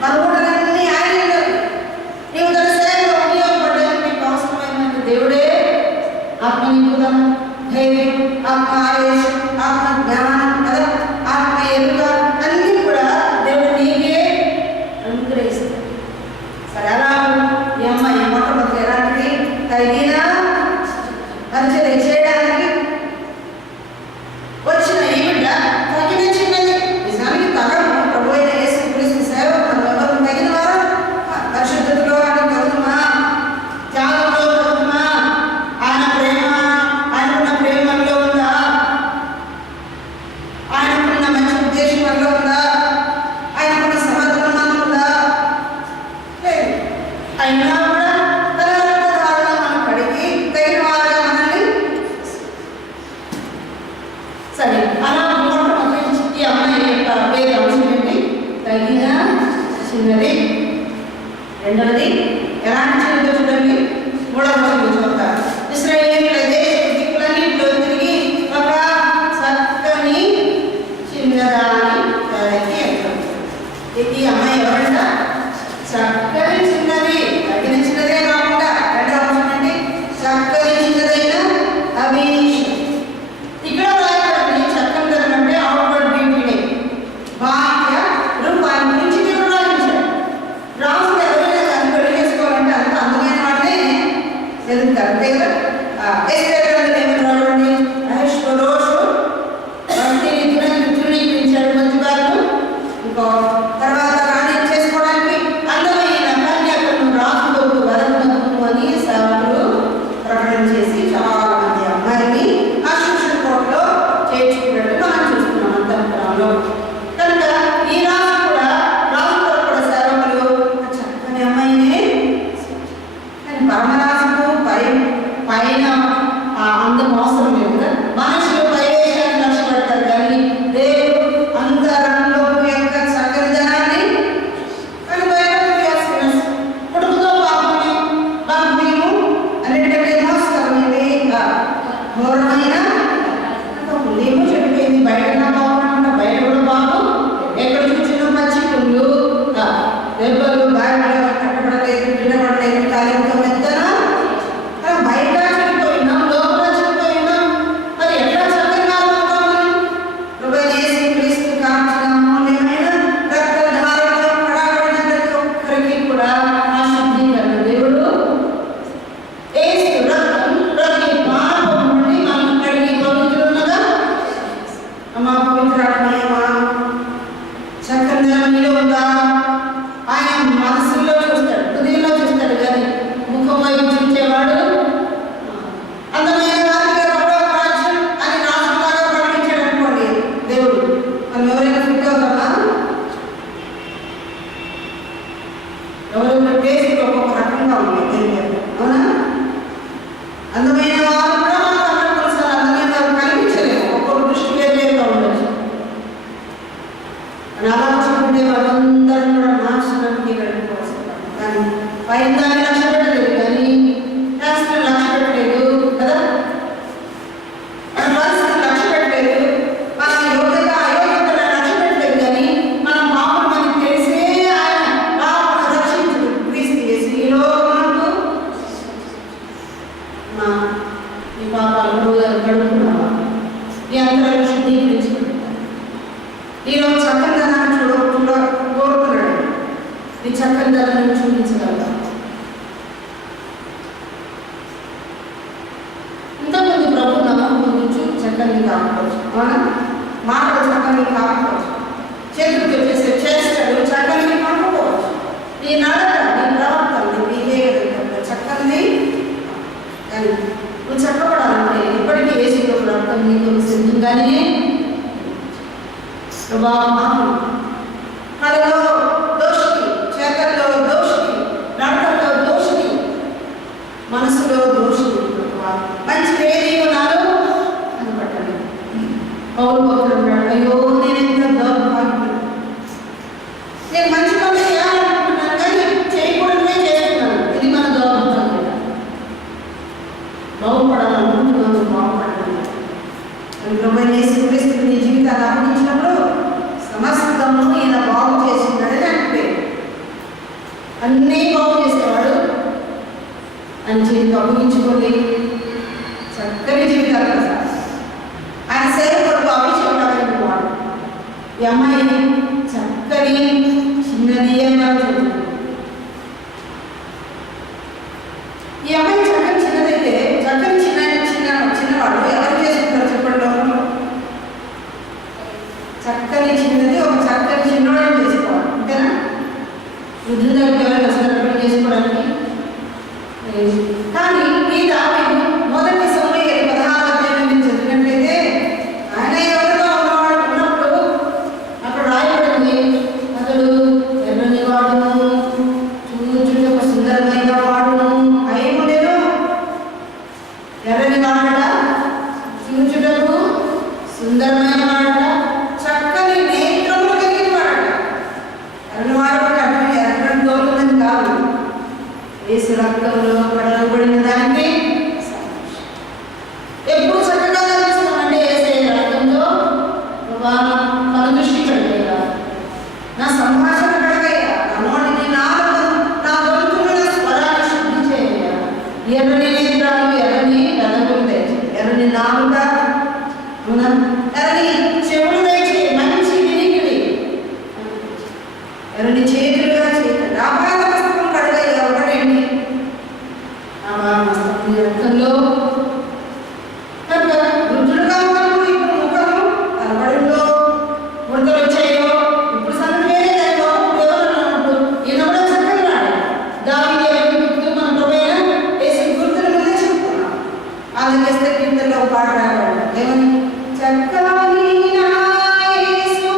పదమూడలన్నీ ఆయన. నీవు తన సేవలో ఉపయోగపడడానికి నీకు అవసరమైనటువంటి దేవుడే ఆత్మనిపుదం, ధైర్యం, ఆత్మ ఆవేశం, ఆత్మ జ్ఞానం కదా, ఆత్మ ఎరుక అన్నీ కూడా దేవుడు నీకే అనుగ్రహిస్తాడు. సరే అలా ఈ అమ్మాయి మొట్టమొదటి ఎలాంటిది? తగిన పరిచయం చేయడానికి వచ్చిన ఈ బిడ్డ తగిన చిన్నది. నిజానికి తగము ప్రభు అయిన యేసు క్రీస్తు సేవ ఎవరు తగిన వారు? పరిశుద్ధతలో ఆయన తగుమా, త్యాగంలో తగుమా, ఆయన ప్రేమ, ఆయనకున్న ప్రేమలో ఉందా, ఆయనకున్న మంచి ఉద్దేశం వల్ల ఉందా, ఆయనకున్న సమర్థనం ఉందా? లేదు. అయినా కూడా తన రక్తధారగా మనం కడిగి తగిన వారుగా మనల్ని సరే అలా మొట్టమొదటి ఈ అమ్మాయి యొక్క పేరు అంశం ఏంటి? తగిన చిన్నది. రెండవది ఎలాంటి చిన్నదో చూడండి. 3వ వచనం చూద్దాం. ఇశ్రాయేలీయుల దేశ దిక్కులన్నిటిలో తిరిగి ఒక చక్కని చిన్నదాని తనకి ఎక్కం. ఈ అమ్మాయి ఎవరంట? చక్కని చిన్నది. తగిన చిన్నదే కాకుండా 2వ వచనం ఏంటి? చక్కని చిన్నదైన అభిషేకం. ఇక్కడ రాయబడింది చక్కదనం అంటే అవుట్వర్డ్ బ్యూటీనే, బాహ్య రూపాన్ని గురించి దేవుడు రాయించాడు. రాజులు ఎవరైనా కానీ పెళ్లి చేసుకోవాలంటే అంత అందమైన వాళ్ళే ఎదుగుతారు కదా. ఏమన్నాడు? అహష్వేరోషు భక్తిని తృణీకరించాడు మంచి వారు. ఇంకో తర్వాత రాణి చేసుకోవడానికి అందమైన ఎవరు టేస్ట్ ఒక్కొక్క రకంగా ఉంది. అవునా? అందమైన వారు కూడా మనకు అందరూ అందమైన వారు కనిపించలేము. ఒక్కొక్క దృష్టి వేరుగా ఉండొచ్చు. అని ఆలోచించుకుంటే వాళ్ళందరూ కూడా నాశనానికి వెళ్ళిపోవస్తారు. కానీ పైన దాన్ని లక్ష్య పెట్టలేదు, కానీ శాస్త్రం లక్ష్య పెట్టలేదు కదా. మన పరిస్థితి లక్ష్య పెట్టలేదు, మన యోగ్యత అయోగ్యతను లక్ష్య పెట్టలేదు. కానీ మనం పాపం మనకి తెలిసే ఆయన పాపను రక్షించడు క్రీస్తు యేసు. ఈరోజు ఈ పాపాలను గడుపుకున్నావా? ఈ అంతరాలు శుద్ధీకరించుకుంటారు. ఈరోజు చక్కని ధనాన్ని కోరుతున్నాడు. ఈ చక్కని ధనాన్ని చూపించగలరా? ఇంతకుముందు ప్రభు నమ్మకం నుంచి చక్కని కాకపోవచ్చు. అవునా? మాటలు చక్కని కాకపోవచ్చు, చేతులతో చేసే చేష్టలు చక్కని కాకపోవచ్చు, ఈ నడక నీ ప్రవర్తన నీ బిహేవియర్ చక్కని. కానీ నువ్వు చక్కబడాలంటే ఇప్పటికీ ఏసీలో ప్రాంతం నీకు సిద్ధంగానే ప్రభావం. కళలో దోషి, చేతల్లో దోషి, నడకల్లో దోషి, మనసులో దోషి. మంచి ఏది ఉన్నారో కనపట్టండి. పౌరు పౌరుడు అయ్యో నేను ఎంత దౌర్భాగ్యం, నేను మంచి పనులు చేయాలనుకుంటున్నాను కానీ చేయకూడదే చేస్తున్నాను. ఇది మన దౌర్భాగ్యం. బాగుపడాలనుకుంటున్నాను, బాగుపడాలి. ప్రభు యేసుక్రీస్తు నీ జీవితాన్ని అప్పగించినప్పుడు సమస్తము ఈయన బాగు చేసిందని అంటే అన్నీ బాగు చేసేవాడు అని చెప్పి అప్పగించుకోండి. చక్కని జీవితాలు కదా. ఆయన సేవ కొరకు అభిషేకం వాడు. ఈ అమ్మాయి చక్కని చిన్నది అని. ఈ అమ్మాయి చక్కని చిన్నదైతే చక్కని చిన్నవాడు ఎవరు చేసుకుంటారు చెప్పండి? చక్కని చిన్నది ఒక చక్కని చిన్నవాడు చేసుకోవాలి. అంతేనా? వృద్ధుల దగ్గర ఎవరైనా అసలు చేసుకోవడానికి. కానీ ఈ దావీదు మొదటి సమూయేలు 16 చదివినట్లయితే ఆయన ఎవరిగా ఉన్నప్పుడు అక్కడ రాయబడింది, అతడు ఎర్రని వాడును, చూచుటకు సుందరమైన వాడును అయి ఉండేను. ఎర్రని వాడట, చూచుటకు సుందరమైన వాడట, చక్కని నేత్రములు కలిగిన వాడట. ఎర్రని వాడబడి అంటే ఎర్రని తోలుందని కాదు, యేసు రక్తంలో పడబడిన దానికి ఎప్పుడు చక్కగా కనిపిస్తామంటే యేసు రక్తంతో మన దృష్టి కడిగేలా, నా సంభాషణ కడగయ్యా, నోటిని నా గొంతును నా స్వరాన్ని శుద్ధి చేయ, ఎర్రని నేత్రాలు ఎర్రని రథములు తెచ్చి, ఎర్రని నాలుక ఎర్రని చెవులు తెచ్చి, మంచి వినికిడి, ఎర్రని చేతులుగా చేయాలి. ఆపాద పుస్తకం కడగయ్యా ఒకటేంటి రక్తంలో కనుక వృద్ధులుగా ఉన్నప్పుడు ఇప్పుడు ముఖము కనబడిలో ముడతలు వచ్చాయో, ఇప్పుడు సన్నమేదో ఇప్పుడు ఎవరు ఈయన కూడా చక్కగా దావీదు మన ప్రభు వేసి గుర్తుల ముందే చెప్తున్నాం. అలాగేస్తే కిందలో పాట రావాలి. ఏమని? చక్కని యేసు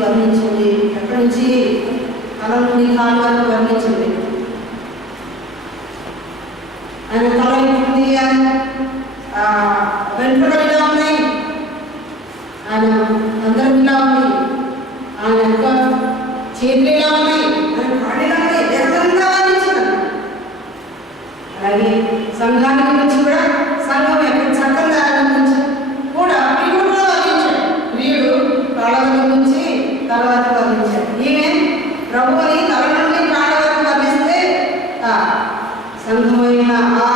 వర్ణించండి. ఎక్కడి నుంచి? తల నుండి కాలు వరకు వర్ణించండి. ఆయన తల ఉంటుంది, వెంట్రుకలు ఇలా ఉన్నాయి, ఆయన అందరం ఇలా ఉంది, ఆయన యొక్క చేతులు ఇలా ఉన్నాయి, ఆయన కాళ్ళు ఇలా ఉన్నాయి, ఎర్రంగా వర్ణించారు. అలాగే సంఘాన్ని గురించి కూడా, సంఘం యొక్క చక్కగా గురించి కూడా ప్రియుడు కూడా వర్ణించాడు. ప్రియుడు కాళ్ళ నుంచి తల వరకు వర్ణించాడు. ఈమె ప్రభువుని తల నుండి కాళ్ళ వరకు వర్ణిస్తే సంఘమైన ఆ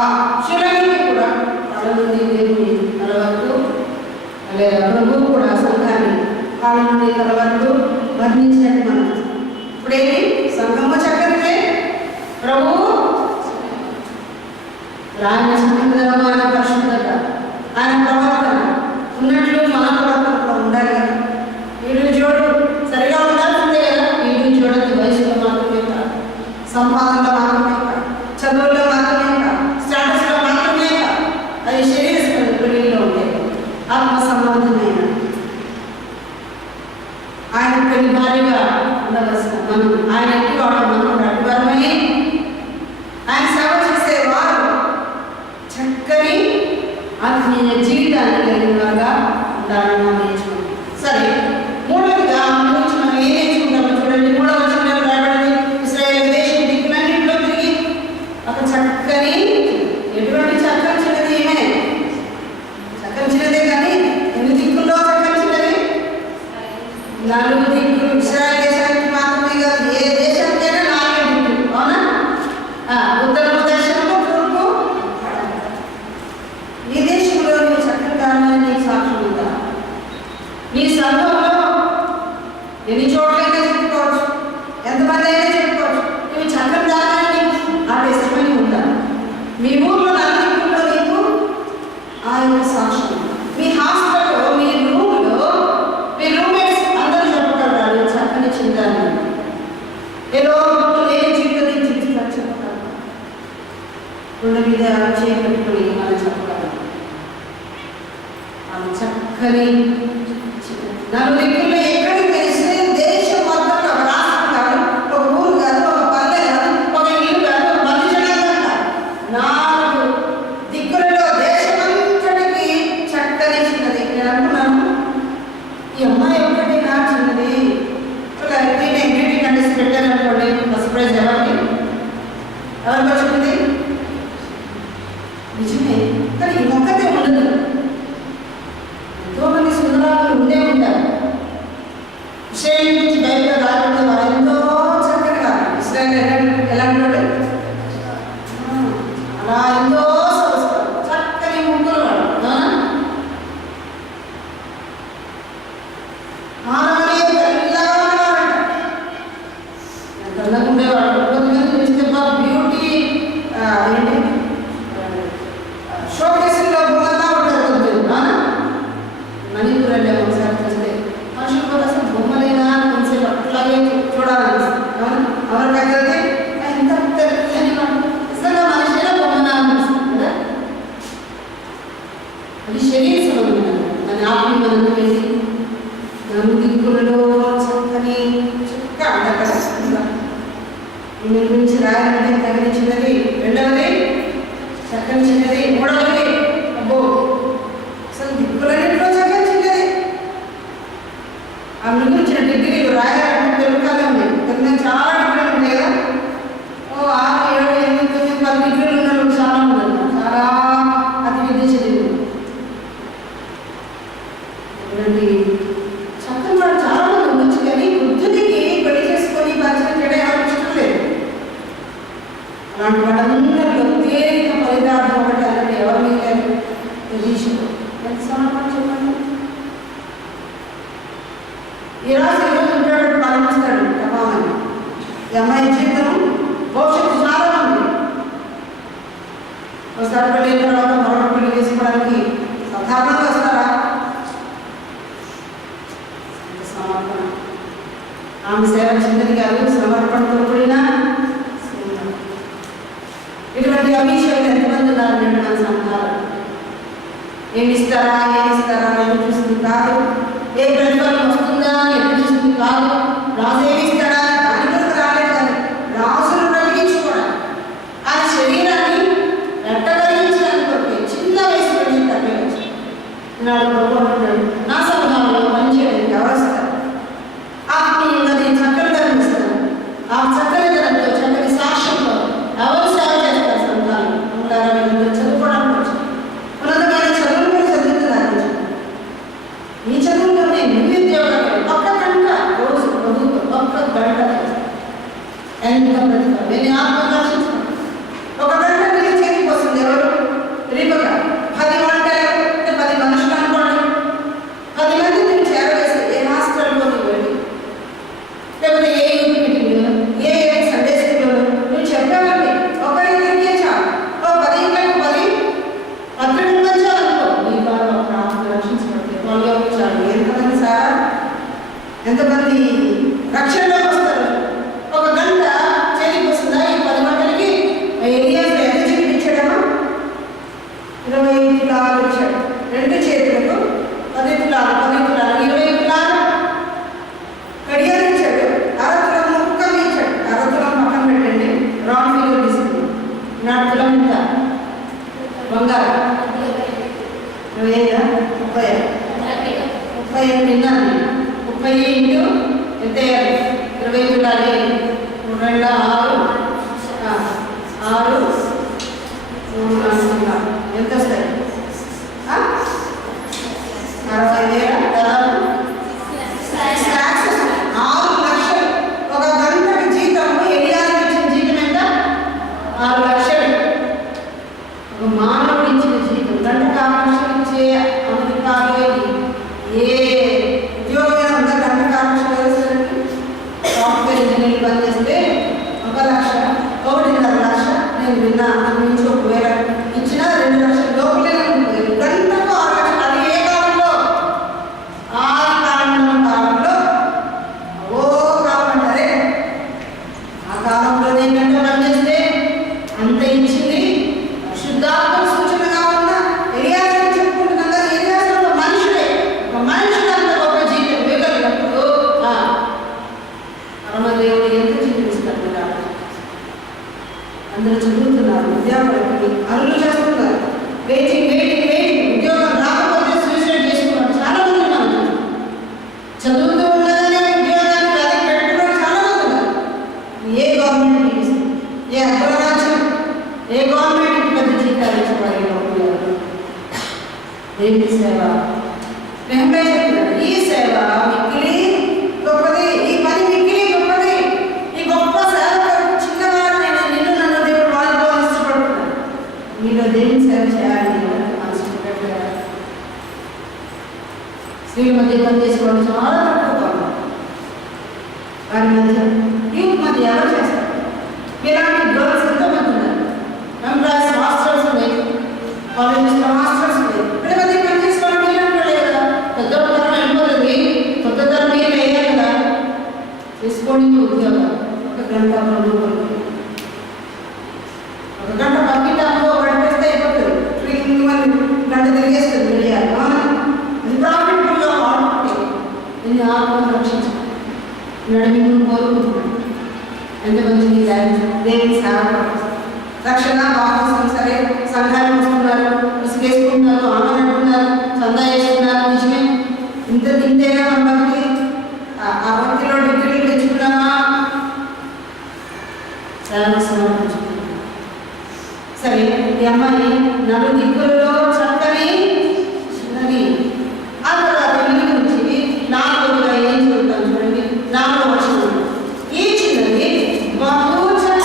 శిలని కూడా తల నుండి దేవుని తల వరకు, లేదా ప్రభువు కూడా సంఘాన్ని కాళ్ళ నుండి తల వరకు వర్ణించినట్టు మనం ఇప్పుడేమి సంఘము చక్కనిదే, ప్రభువు రాజ్య సంఘమైన పరిశుద్ధత చక్కని భార్యగా ఉండవలసిన మనం, ఆయన ఇంటి వాడు మనం అడ్డువారమై ఆయన సేవ చేసేవారు చక్కని ఆత్మీయ జీవితాన్ని కలిగిన వారుగా ఉండాలని మనం నేర్చుకుంటాం. సరే, మూడవదిగా గురించి మనం ఏం నేర్చుకుంటామో చూడండి. మూడవ వచనంలో రాయబడింది, ఇశ్రాయేలు దేశం దిక్కులన్నింటిలో తిరిగి ఒక చక్కని, ఎటువంటి చక్కని చిన్నది ఏమే చక్కని చిన్నదే, కానీ ఎన్ని దిక్కుల్లో చక్కని చిన్నది? 4 దిక్కులు. ఇశ్రాయేలు దేశానికి మాత్రమే కాదు, ఏ దేశానికైనా 4 దిక్కులు. అవునా? ఉత్తరము, దక్షిణము, తూర్పు. ఈ దేశంలో నువ్వు చక్కని కారణాన్ని నీకు సాక్ష్యం ఉందా? నీ సంఘంలో ఎన్ని చోట్లైనా చెప్పుకోవచ్చు, ఎంతమంది అయినా చెప్పుకోవచ్చు, నువ్వు చక్కని దానాన్ని ఆ టెస్టిమనీ ఉందా? మీ ఊర్లో 4 దిక్కుల్లో నీకు ఆ యొక్క సాక్ష్యం ఉందా? మీ హాస్టల్లో, మీ రూమ్లో మీ రూమ్మేట్స్ అందరూ చెప్పగలరు చక్కని చిందాన్ని. ఏదో లేని జీవితం జీవిస్తారు, చెప్పగలరు. కొండ మీద చేపట్టుకుని మనం చెప్పగలరు ఆమె చక్కని 4 దిక్కుల్లో ఎక్కడికి తెలిసి దేశం మొత్తం, ఒక రాష్ట్రం కాదు, ఒక ఊరు కాదు, ఒక పల్లె కాదు, ఒక ఇల్లు కాదు, ఒక మనుషులు కాదు, 4 దిక్కులలో దేశమంతటికి చక్కని చిన్నది. నేను అనుకున్నాను, ఈ అమ్మాయి ఒక్కటి నా చిన్నది. నేను బ్యూటీ కంటెస్ట్ పెట్టాను అనుకోండి, ఫస్ట్ ప్రైజ్ ఎవరికి వచ్చింది? నిజమే, కానీ ఈ మొక్కతే ఉండదు. ఎంతో మంది సుందరాలు ఉండే ఉంటారు. ఇశ్రాయేలు నుంచి బయటకు రాకుండా వారు ఎంతో చక్కగా, ఇశ్రాయేలు ఎలా ఉంటాడు? అలా ఎంతో సొగసుతారు, చక్కని ముగ్గులు వాడు. ఆనాడే తెల్లగా ఉండేవాడు, తెల్లగా ఉండేవాడు. కొంతమంది చూస్తే బ్యూటీ ఏంటి షోకేసుల్లో బొమ్మలా ఉంటారు కొంతమంది. మణిపూర్ వెళ్ళే ఒకసారి చూస్తే మనుషులు కూడా అసలు బొమ్మలేనా కొంచెం అట్లాగే చూడాలి. ఎవరికైతే ఎంత తెల్లని అసలు మనిషిలో బొమ్మనా అనిపిస్తుంది కదా. అది శరీర సంబంధం, దాని ఆత్మీయమైన వెళ్ళి 4 దిక్కులలో చక్కని చుక్క అక్కడ మీ గురించి రాయాలంటే తగిన చిన్నది. రెండవది చక్కని చిన్నది. మూడవది అబ్బో అసలు దిక్కులన్నింటిలో చక్కని చిన్నది. ఆ మిగిలిన డిగ్రీలు రాయాలంటే తెలుగులో ఉన్నాయి. తెలుగు చాలా డిగ్రీలు ఉన్నాయి కదా. 6, 7, 8, 9, 10 డిగ్రీలు ఉన్న వాళ్ళు చాలా ఉన్నారు. చాలా అతి విద్య చదివి చక్కని వాడు చాలా మంది ఉండొచ్చు, కానీ బుద్ధుడికి పెళ్లి చేసుకొని పరిచయం చేయడం ఎవరికి ఇష్టం లేదు. అలాంటి వాళ్ళందరిలో తేలిక ఫలితార్థం ఒకటి అలాంటి ఎవరు మిగిలారు? తెలియదు. ఎంత సమర్పణ చెప్పండి. ఈ రాజు ఈరోజు ఉంటాడు, పాలిస్తాడు ప్రభావాన్ని. ఈ అమ్మాయి జీవితం భవిష్యత్తు చాలా ఉంది. ఒకసారి పెళ్ళిన తర్వాత మరొక పెళ్లి చేసుకోవడానికి సాధారణంగా వస్తారా? సమర్పణ. ఆమె సేవ చిన్నది కాదు, సమర్పణతో కూడిన సేవ. ఇటువంటి అభిషేకులు ఎంతమంది ఉన్నారు మన సంఘాలు? ఏమిస్తారా ఎదురు చూస్తుంది కాదు, ఏ ప్రతిఫలం వస్తుందా ఎదురు చూస్తుంది కాదు, రాజు ఏమిస్తాడా దాని కొరకు రాలేదు, కానీ రాజును బ్రతికించుకోవడానికి, ఆ శరీరాన్ని ఎట్టగలిగించడానికి కొరకే చిన్న వయసులో నేను తగ్గవచ్చు. నాడు ప్రభు అంటున్నాడు, నా సంఘంలో పనిచేయడానికి ఎవరు వస్తారు? ఆత్మీయంగా నేను చక్కని ధర్మిస్తాను. ఆ చక్కని ధరంతో చక్కని సాక్ష్యంలో ఎవరు సేవ చేస్తారు? సంఘాలు ఉంటారా? చదువుకోవడానికి వచ్చి ఉన్నతమైన చదువులు కూడా చదువుతున్నారు. ఈ చదువులోనే నిరుద్యోగాలు ఒక్క గంట రోజు చదువుతో ఒక్క గంట ఎంత ప్రతిఫలం! నేను ఆత్మకాక్షించాను. ఒక గంట నీ చేతికి వస్తుంది ఎవరు? రిపక 10 గంటలు 10 మనుషులు అనుకోండి, బంగారం 25 30 విన్నాను. 30 ఇంటూ ఎంత వేయాలి? 20 చూడాలి. 2 6 ఎంత వస్తాయి? 60,000 దాదాపు 6 లక్షలు. ఒక గంటకి జీతం ఎలియాకి ఇచ్చిన జీతం ఎంత? 6 లక్షలు. ఒక మానవుడు ఇచ్చిన జీతం గంటకు 6 లక్షలు ఇచ్చే అమెరికాలో ఏ ఉద్యోగం ఉందా? గంటకు 6 లక్షలు వేసేసరికి సాఫ్ట్వేర్ ఇంజనీర్లు పనిచేస్తే 1 లక్ష 1.5 లక్ష నేను విన్నా. నుంచి 1,000 ఇచ్చినా 2 లక్షల లోపలే ఉంటుంది. గంటకు 6 లక్షలు. అది ఏ కాలంలో? ఆది కాలంలో ఓ కాలం అంటారే. ఆ కాలంలో ఏంటంటే పనిచేస్తే అంత ఇచ్చింది. శుద్ధాత్మ సూచనగా ఉన్న ఎలియాజరు చెప్పుకుంటున్నాం కదా, ఎలియాజరు మనుషుడే. ఒక మనుషుడు అంత గొప్ప జీవితం ఇవ్వగలిగినప్పుడు పరమదేవుడు ఎంత జీవిస్తాడు? అందరూ చదువుతున్నారు, విద్యాపరకులు అరులు చేస్తున్నారు, వెయిటింగ్ ఉద్యోగం రాకపోతే సూసైడ్ చేసుకున్నారు చాలా మంది ఉన్నారు. చదువుతూ ఉండగానే ఉద్యోగాన్ని వెనక్కి పెట్టుకున్నారు చాలా మంది ఉన్నారు. ఏ గవర్నమెంట్ ఏ అగ్రరాజ్యం ఏ గవర్నమెంట్ పెద్ద జీతాలు ఇచ్చిపడేవారు? దేవుని సేవ. నెహెమ్యా చెప్తున్నాడు, ఈ సేవ మిక్కిలి గొప్పది, ఈ పని మిక్కిలి గొప్పది. ఈ గొప్ప సేవ చిన్నవాడు నిన్ను నన్ను దేవుడు వాళ్ళతో ఇష్టపడుతున్నాడు. మీలో దేవుని సేవ చేయాలి. మనసు పెట్టారు. స్త్రీల మధ్య పనిచేసేవాళ్ళు చాలా తక్కువ. వారి మధ్య యూత్ మధ్య ఎవరు చేస్తారు? ఇలాంటి గర్ల్స్ ఎంతో మంది ఉన్నారు. ఎంప్లాయీస్ మాస్టర్స్ ఉన్నాయి, కాలేజెస్లో మాస్టర్స్ ఉన్నాయి. వీళ్ళ మధ్య పనిచేసేవాళ్ళు మీరంటే కదా. పెద్ద తరం వెళ్ళిపోతుంది, కొత్త తరం మీరు వేయాలి కదా. తీసుకోండి ఉద్యోగం. 1 గంట 2 గంటలు 1 గంట పక్కింటామో గడిపేస్తే అయిపోతుంది. గంట తిరిగేస్తుంది. వెళ్ళాలి అది ప్రాఫిట్గా వాడుకుంటే దీన్ని ఆత్మను రక్షించాలి. నడిమి కోరుకుంటున్నాడు. ఎంత మంచిది దేవుని సేవ. రక్షణ బాప్తిసం సరే, సంఘానికి వస్తున్నారు, ఉసుకేసుకుంటున్నారు, ఆనందంటున్నారు, చందా వేసుకున్నారు. నిజమే, ఇంతేనా మన భక్తి? ఆ భక్తిలో డిగ్రీలు తెచ్చుకున్నామా? సేవ సమర్పించుకున్నాం. సరే, ఈ అమ్మాయి 4 దిక్కులలో చక్కని చిన్నది. ఆ తర్వాత వీరి గురించి 4గా ఏం చూడతాం చూడండి. 4వ వచనం, ఈ చిన్నది బహు చక్కగా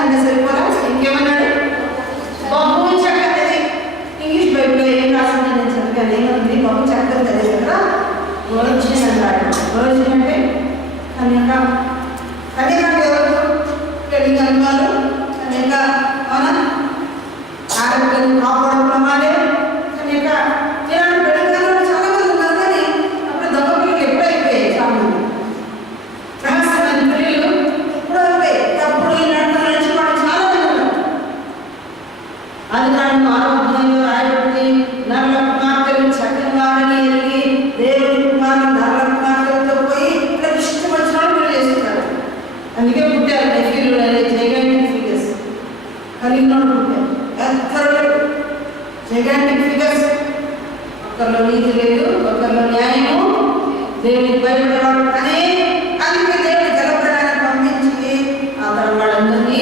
అంటే సరిపోరా? ఇంకేమన్నాడు? బహు చక్కది. ఇంగ్లీష్ బైబిల్లో ఏం రాసిందని నేను చదివాను. ఏమంది? బహు చక్కది తెలియదు కదా. వర్జిన్ అంటాడు. వర్జిన్ అంటే కన్యక. కన్యక అంటే ఎవరు? పెళ్లి కాని వాళ్ళు కన్యక. అవునా? ఆరోగ్యం కాపాడుకున్న వాళ్ళే కన్యక. ఇలాంటి పెళ్లి కాని వాళ్ళు చాలా మంది ఉన్నారు. కానీ అప్పుడు దొంగ పిల్లలు ఎప్పుడు అయిపోయాయి? చాలా మంది రహస్యమైన పిల్లలు ఎప్పుడు అయిపోయాయి. అప్పుడు ఈ నడిచి వాళ్ళు చాలా మంది ఉన్నారు. అది కానీ ఆరోగ్యంలో రాయబడి నల్ల కుమార్తెలు చక్కని వారిని ఎరిగి దేవుని కుమారులు నల్ల కుమార్తెలతో పోయి ఇలా ఇష్టం వచ్చిన వాళ్ళు పెళ్లి చేసుకుంటారు. అందుకే పుట్టారు నెఫ్యూలు అనే జైగాంటిక్ ఫిగర్స్ కలిగిన పుట్టారు. ఎత్తరులు జైగాంటిక్ ఫిగర్స్. ఒకరిలో నీతి లేదు, ఒకరిలో న్యాయము, దేవునికి భయపడేవాడు. కానీ అందుకే దేవుడు జలప్రయాణాన్ని పంపించి ఆ తరం వాళ్ళందరినీ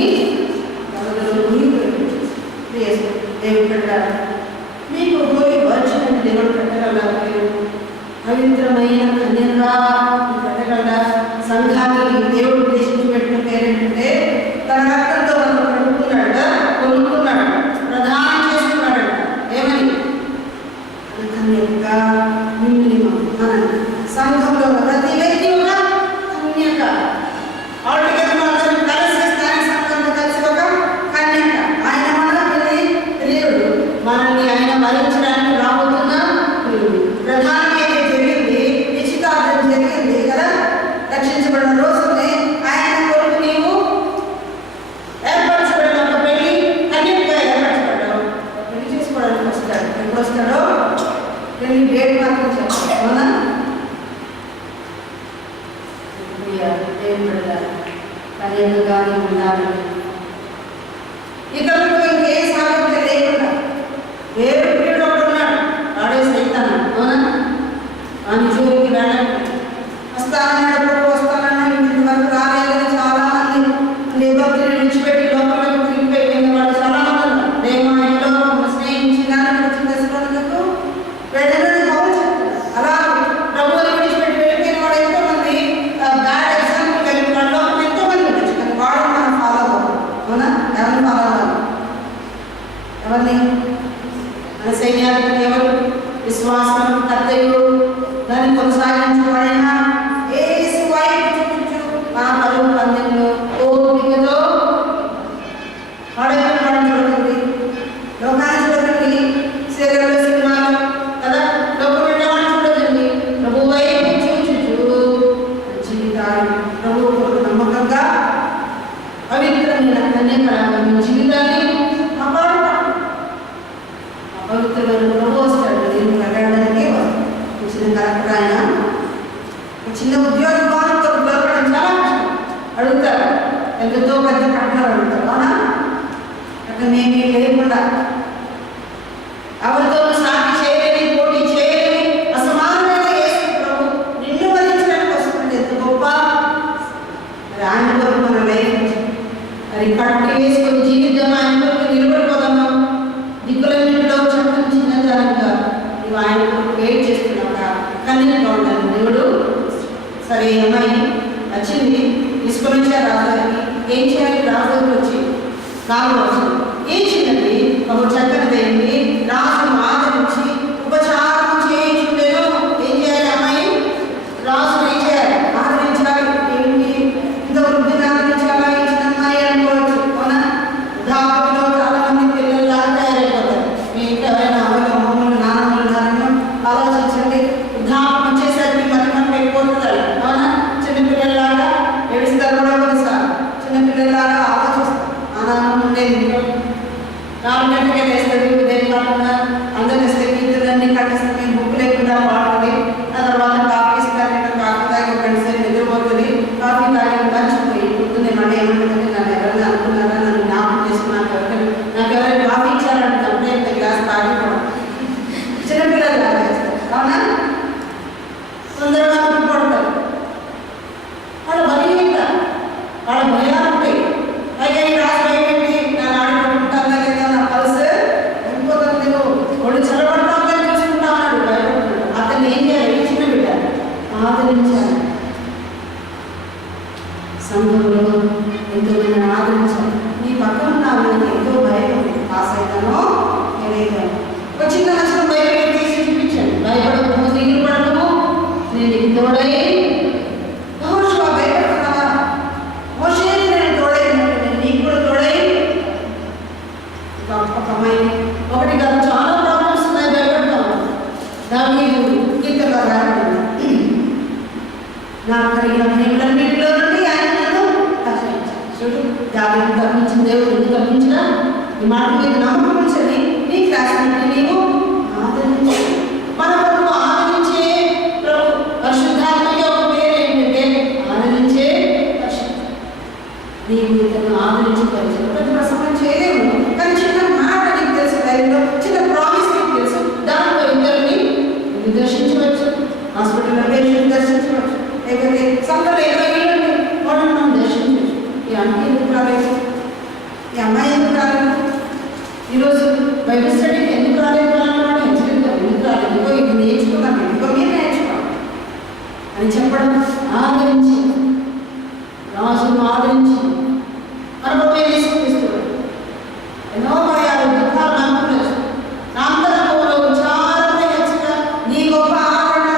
దేవుడు పెట్టారు. మీకు పోయి వర్షం దేవుడు పెట్టగలరా? పవిత్రమైన కన్యగా పెట్టగలరా? సంఘానికి దేవుడు ఉద్దేశించి పెట్టిన పేరేంటంటే తన రక్తంతో కొనుక్కున్నాడు, ప్రధానం చేసుకున్నాడు. ఏమని? కన్యకగా మిమ్మల్ని మన సంఘంలో ప్రతి వ్యక్తి ఒక కన్యక. ఆల్టుగెదర్ అందరం కలిసి స్థానిక సంఘంతో కలిసి ఒక కన్యక. ఆయన మన ప్రియుడు. మనల్ని ఆయన భరించడానికి రాబోతున్న ప్రియుడు. ప్రధానంగా జరిగింది, నిశ్చితార్థం జరిగింది కదా. రక్షించబడిన రోజునే ఆయన కొరకు నీవు ఏర్పరచబడిన ఒక పెళ్లి కన్యకగా ఏర్పరచబడ్డావు. పెళ్లి చేసుకోవడానికి వస్తాడు. ఎప్పుడు వస్తాడో పెళ్లి డేట్ మాత్రం చెప్పాలి. అవునా? దేవుడు కన్యకగానే ఉండాలని ఎవరిని ఫాలో అవ్వాలి? ఎవరిని? మన సైన్యాధిపతి ఎవరు? విశ్వాసం కర్తయ్యుడు, దాన్ని కొనసాగించబడిన యేసు వైపు చూచుచు మా పరుగు పందెంలో ఓపికతో పడగొట్టబడుతుంది. లోకాన్ని చూడకండి, శరీరంలో సినిమాలు కదా, లోకం వెళ్ళవాడిని చూడకండి. ప్రభు వైపు చూచుచు జీవితాలు ప్రభు నమ్మకంగా పవిత్రమైన కన్యకలాగా మీ జీవితాన్ని కాపాడుకోండి. పవిత్రమైన ప్రభు వస్తాడు. నేను అడగడానికి చిన్న కరెక్టర్ ఆయన చిన్న ఉద్యోగం దొరకడం చాలా కష్టం. అడుగుతారు, ఎంతో పెద్ద కట్టారు అడుగుతారు. అవునా? అక్కడ మేమీ లేకుండా ఎవరితో సాటి చేయలేని, పోటీ చేయలేని అసమానమైన యేసు ప్రభు నిన్ను వరించడానికి వస్తుంది. ఎంత గొప్ప! మరి ఆయన కొరకు మన లైఫ్ మరి కట్టి వేసుకొని జీవితం ఆయన కొరకు నిలబడిపోదాము. దిక్కులన్నింటిలో చట్టం చిన్నదానిగా నువ్వు ఆయన కొరకు వెయిట్ చేస్తున్నావుగా, కన్నీరుగా ఉండాలి. దేవుడు సరే అమ్మాయి వచ్చింది, తీసుకొని వచ్చారు రాజుగారికి. ఏం చేయాలి? రాజుగారికి వచ్చి 4వ వచనం ఏం చేయండి? ఒక చక్కనిదైంది. రాజు ఆదరించి ఉపచారం చేయించుండేను. ఏం చేయాలి అమ్మాయి? రాజు ఏం చేయాలి? ఆదరించాలి. ఏంటి ఇంత వృద్ధిని ఆదరించాలా ఈ చిన్న అమ్మాయి అనుకోవచ్చు. అవునా? వృద్ధాప్యంలో చాలా మంది పిల్లల్లాగా తయారైపోతారు. మీ ఇంట్లో ఎవరైనా అమ్మలు అమ్మమ్మలు నాన్నమ్మలు ఉన్నారేమో ఆలోచించండి. వృద్ధాప్యం వచ్చేసరికి మనం వెళ్ళిపోతున్నారు. అవునా? చిన్నపిల్లల్లాగా ఏడుస్తారు కూడా కొన్నిసార్లు. చిన్నపిల్లల్లాగా ఆలోచిస్తారు. ఆనందం ఉండేది ఇంట్లో 4 గంటలకే వేస్తుంది. ఉదయం కాకుండా అందరూ వేస్తే గీతలన్నీ కట్టేస్తుంది. బుక్ లేకుండా పాడుతుంది. ఆ తర్వాత కాఫీ ఇస్తారు. కాఫీ తాగి ఒక 2 సేపు నిద్రపోతుంది. కాఫీ తాగి మర్చిపోయి పొద్దున్నే మళ్ళీ ఏమంటుంది, నన్ను ఎవరైనా అనుకున్నారా, నన్ను జ్ఞాపకం చేసుకున్నాను, నాకు ఎవరైనా కాఫీ ఇచ్చారంటే అంటే ఇంత గ్లాస్ తాగిపోవడం. చిన్నపిల్లలు లాగా చేస్తారు. అవునా? తొందరగా పడతారు. వాళ్ళ బలహీనత, వాళ్ళ భయాలు ఉంటాయి. పైగా ఈ రాజు భయపెట్టి నన్ను ఆడిపోతుంటాను లేదా, నా పల్స్ వెళ్ళిపోతాను, నేను ఒళ్ళు చల్లబడతాను చూసుకుంటా అన్నాడు. భయపడుతున్నాడు. అతన్ని ఏం చేయాలి? చిన్న బిడ్డ ఆదరించాలి. సంఘంలో ఎంతో మందిని ఆదరించాలి. నీ పక్కన ఉన్న వాళ్ళకి ఎంతో భయం ఉంది. పాస్ అవుతానో ఏదైతాను. ఒక చిన్న నష్టం భయపెట్టి తీసి చూపించాను. భయపడము, దిగులు పడము, నేను నీకు తోడై. యెహోషువ భయపడుతున్నావా? మోషేకి నేను తోడైనట్టు నేను నీకు కూడా తోడై. ఒక అమ్మాయిని ఒకటి కాదు చాలా ప్రాబ్లమ్స్ ఉన్నాయి, భయపడతాము. దావీదు కీర్తనలో రాయబడింది, నా కలిగిన భయములన్నిటిలో నుండి ఆయన నన్ను రక్షించాడు. చూడు, దావీదు తప్పించిన దేవుడు ఎందుకు తప్పించినా ఈ మాట మీద నమ్మకం ఉంచని నీకు రాసినట్టు నీవు ఆదరించాలి. మన కొరకు ఆదరించే ప్రభు పరిశుద్ధాత్మకి ఒక పేరు ఏంటంటే ఆదరించే పరిశుద్ధ. నీవు ఇతను ఆదరించి పరిచయం ప్రతి ప్రసంగం చేయలేము, కానీ చిన్న మాట నీకు తెలుసు, లైఫ్లో చిన్న ప్రామిస్ నీకు తెలుసు. దాంట్లో ఇద్దరిని దర్శించవచ్చు, హాస్పిటల్లో పేషెంట్ దర్శించవచ్చు, లేకపోతే సంఘంలో ఏదో ఏంటంటే వాళ్ళని మనం దర్శించవచ్చు. ఈ అమ్మాయి ఎందుకు రాలేదు? ఈ అమ్మాయి ఎందుకు రాలేదు? ఈరోజు బైబిల్ స్టడీకి ఎందుకు రాలేదు అన్నమాట హెచ్చరిద్దాం. ఎందుకు రాలేదు? ఎందుకో ఇది నేర్చుకున్నాం, ఎందుకో మీరు నేర్చుకోవాలి అని చెప్పడం. ఆదరించి, రాజును ఆదరించి మనపై తీసుకుపిస్తున్నాడు. ఎన్నో భయాలు, దుఃఖాలు అనుకున్నారు. నా అంతరంగంలో విచారణ హెచ్చరిక నీ గొప్ప ఆదరణ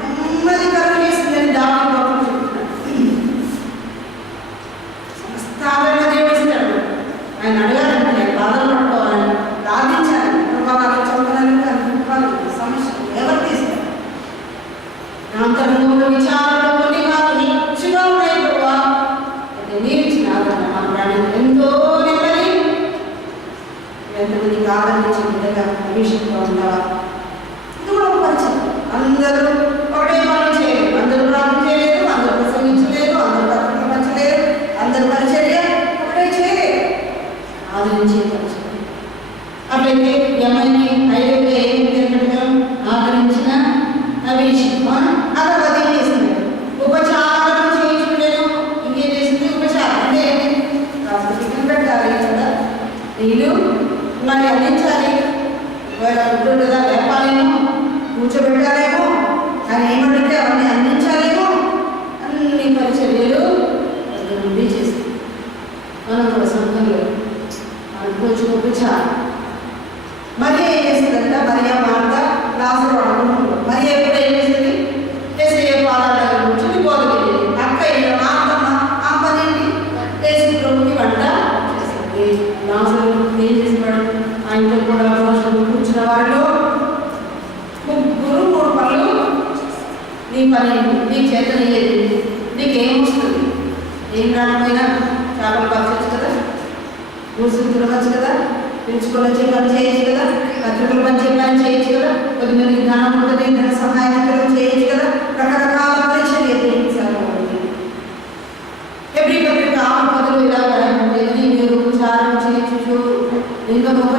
నెమ్మది కలుగు చేసిందని దావీదు భక్తుడు చెప్తున్నాడు. సమస్త ఆదరణ దేవుడు ఇస్తాడు. ఆయన అడగాలంటే నేను బాధలు పట్టుకోవాలని ప్రార్థించాలి. ప్రభావాలు చదువుకోవాలి, సమస్యలు ఎవరు తీస్తారు? నా అంతరంగంలో విచారణ కొన్ని కాదు నిశ్చిగా ఉన్నాయి ప్రభావ. అయితే నీరు ఇచ్చిన ఆదరణ మా ప్రాణం ఎంతో నెమ్మది. ఎంతమందికి ఆదరించే విధంగా భవిష్యత్తులో ఉండవా? ఇది కూడా ఒక పరిచయం. అందరూ ఒకటే పనులు చేయలేదు, అందరూ ప్రార్థన చేయలేదు, అందరూ ప్రసంగించలేదు, అందరూ పత్రికలు పంచలేదు, అందరూ పరిచర్య ఒకటే చేయలేదు. ఆదరించే పరిచయం. అట్లయితే ఈ అమ్మాయికి 5 ఏం జరిగినట్టుగా ఆదరించిన అభిషేకం అలా ఏం చేసింది? ఉపచారం చేయించుకునేను. ఇంకేం చేసింది? ఉపచారం అంటే టిఫిన్ పెట్టాలి కదా, నీళ్ళు మరి అందించాలి. ఒకవేళ ఫుడ్ ఉంటుందా లేపాలేమో, కూర్చోబెట్టాలేమో, కానీ ఏమంటే అవన్నీ అందించాలేమో. అన్ని పరిచర్యలు దగ్గర నుండి చేస్తాం. మనం కూడా సంఘంలో కొంచెం చాలు. మరి ఏం చేస్తుందంట, మరియా మార్త లాజరు అడుగుతుంది. మరి ఎప్పుడు ఏం చేస్తుంది, యేసయ్య పాదాల దగ్గర కూర్చొని బోధకెళ్ళింది. అక్క ఇలా మార్తమ్మ ఆ పనేంటి, యేసు ప్రభుకి వంట చేస్తుంది. లాజరు ఏం చేసేవాడు, ఆయనతో కూడా భోజనం కూర్చున్న వారిలో 3 పనులు. నీ పని నీ చేతనయ్యేది, నీకేం వస్తుంది, ఏం రాకపోయినా చేపలు పచ్చవచ్చు కదా, గుడుసులు తినవచ్చు కదా, పిలుచుకొని వచ్చే పని చేయొచ్చు కదా, పత్రికలు పని చేయొచ్చు కదా, కొద్దిమందికి ధనం ఉంటుంది, ధన సహాయం చేయొచ్చు కదా, రకరకాల పరీక్షలు ఎదురించాలి. ఎవ్రీ పత్రిక 6 పదులు ఇలా రాయండి, మీరు చారం చేయొచ్చు, ఇంకా గొప్ప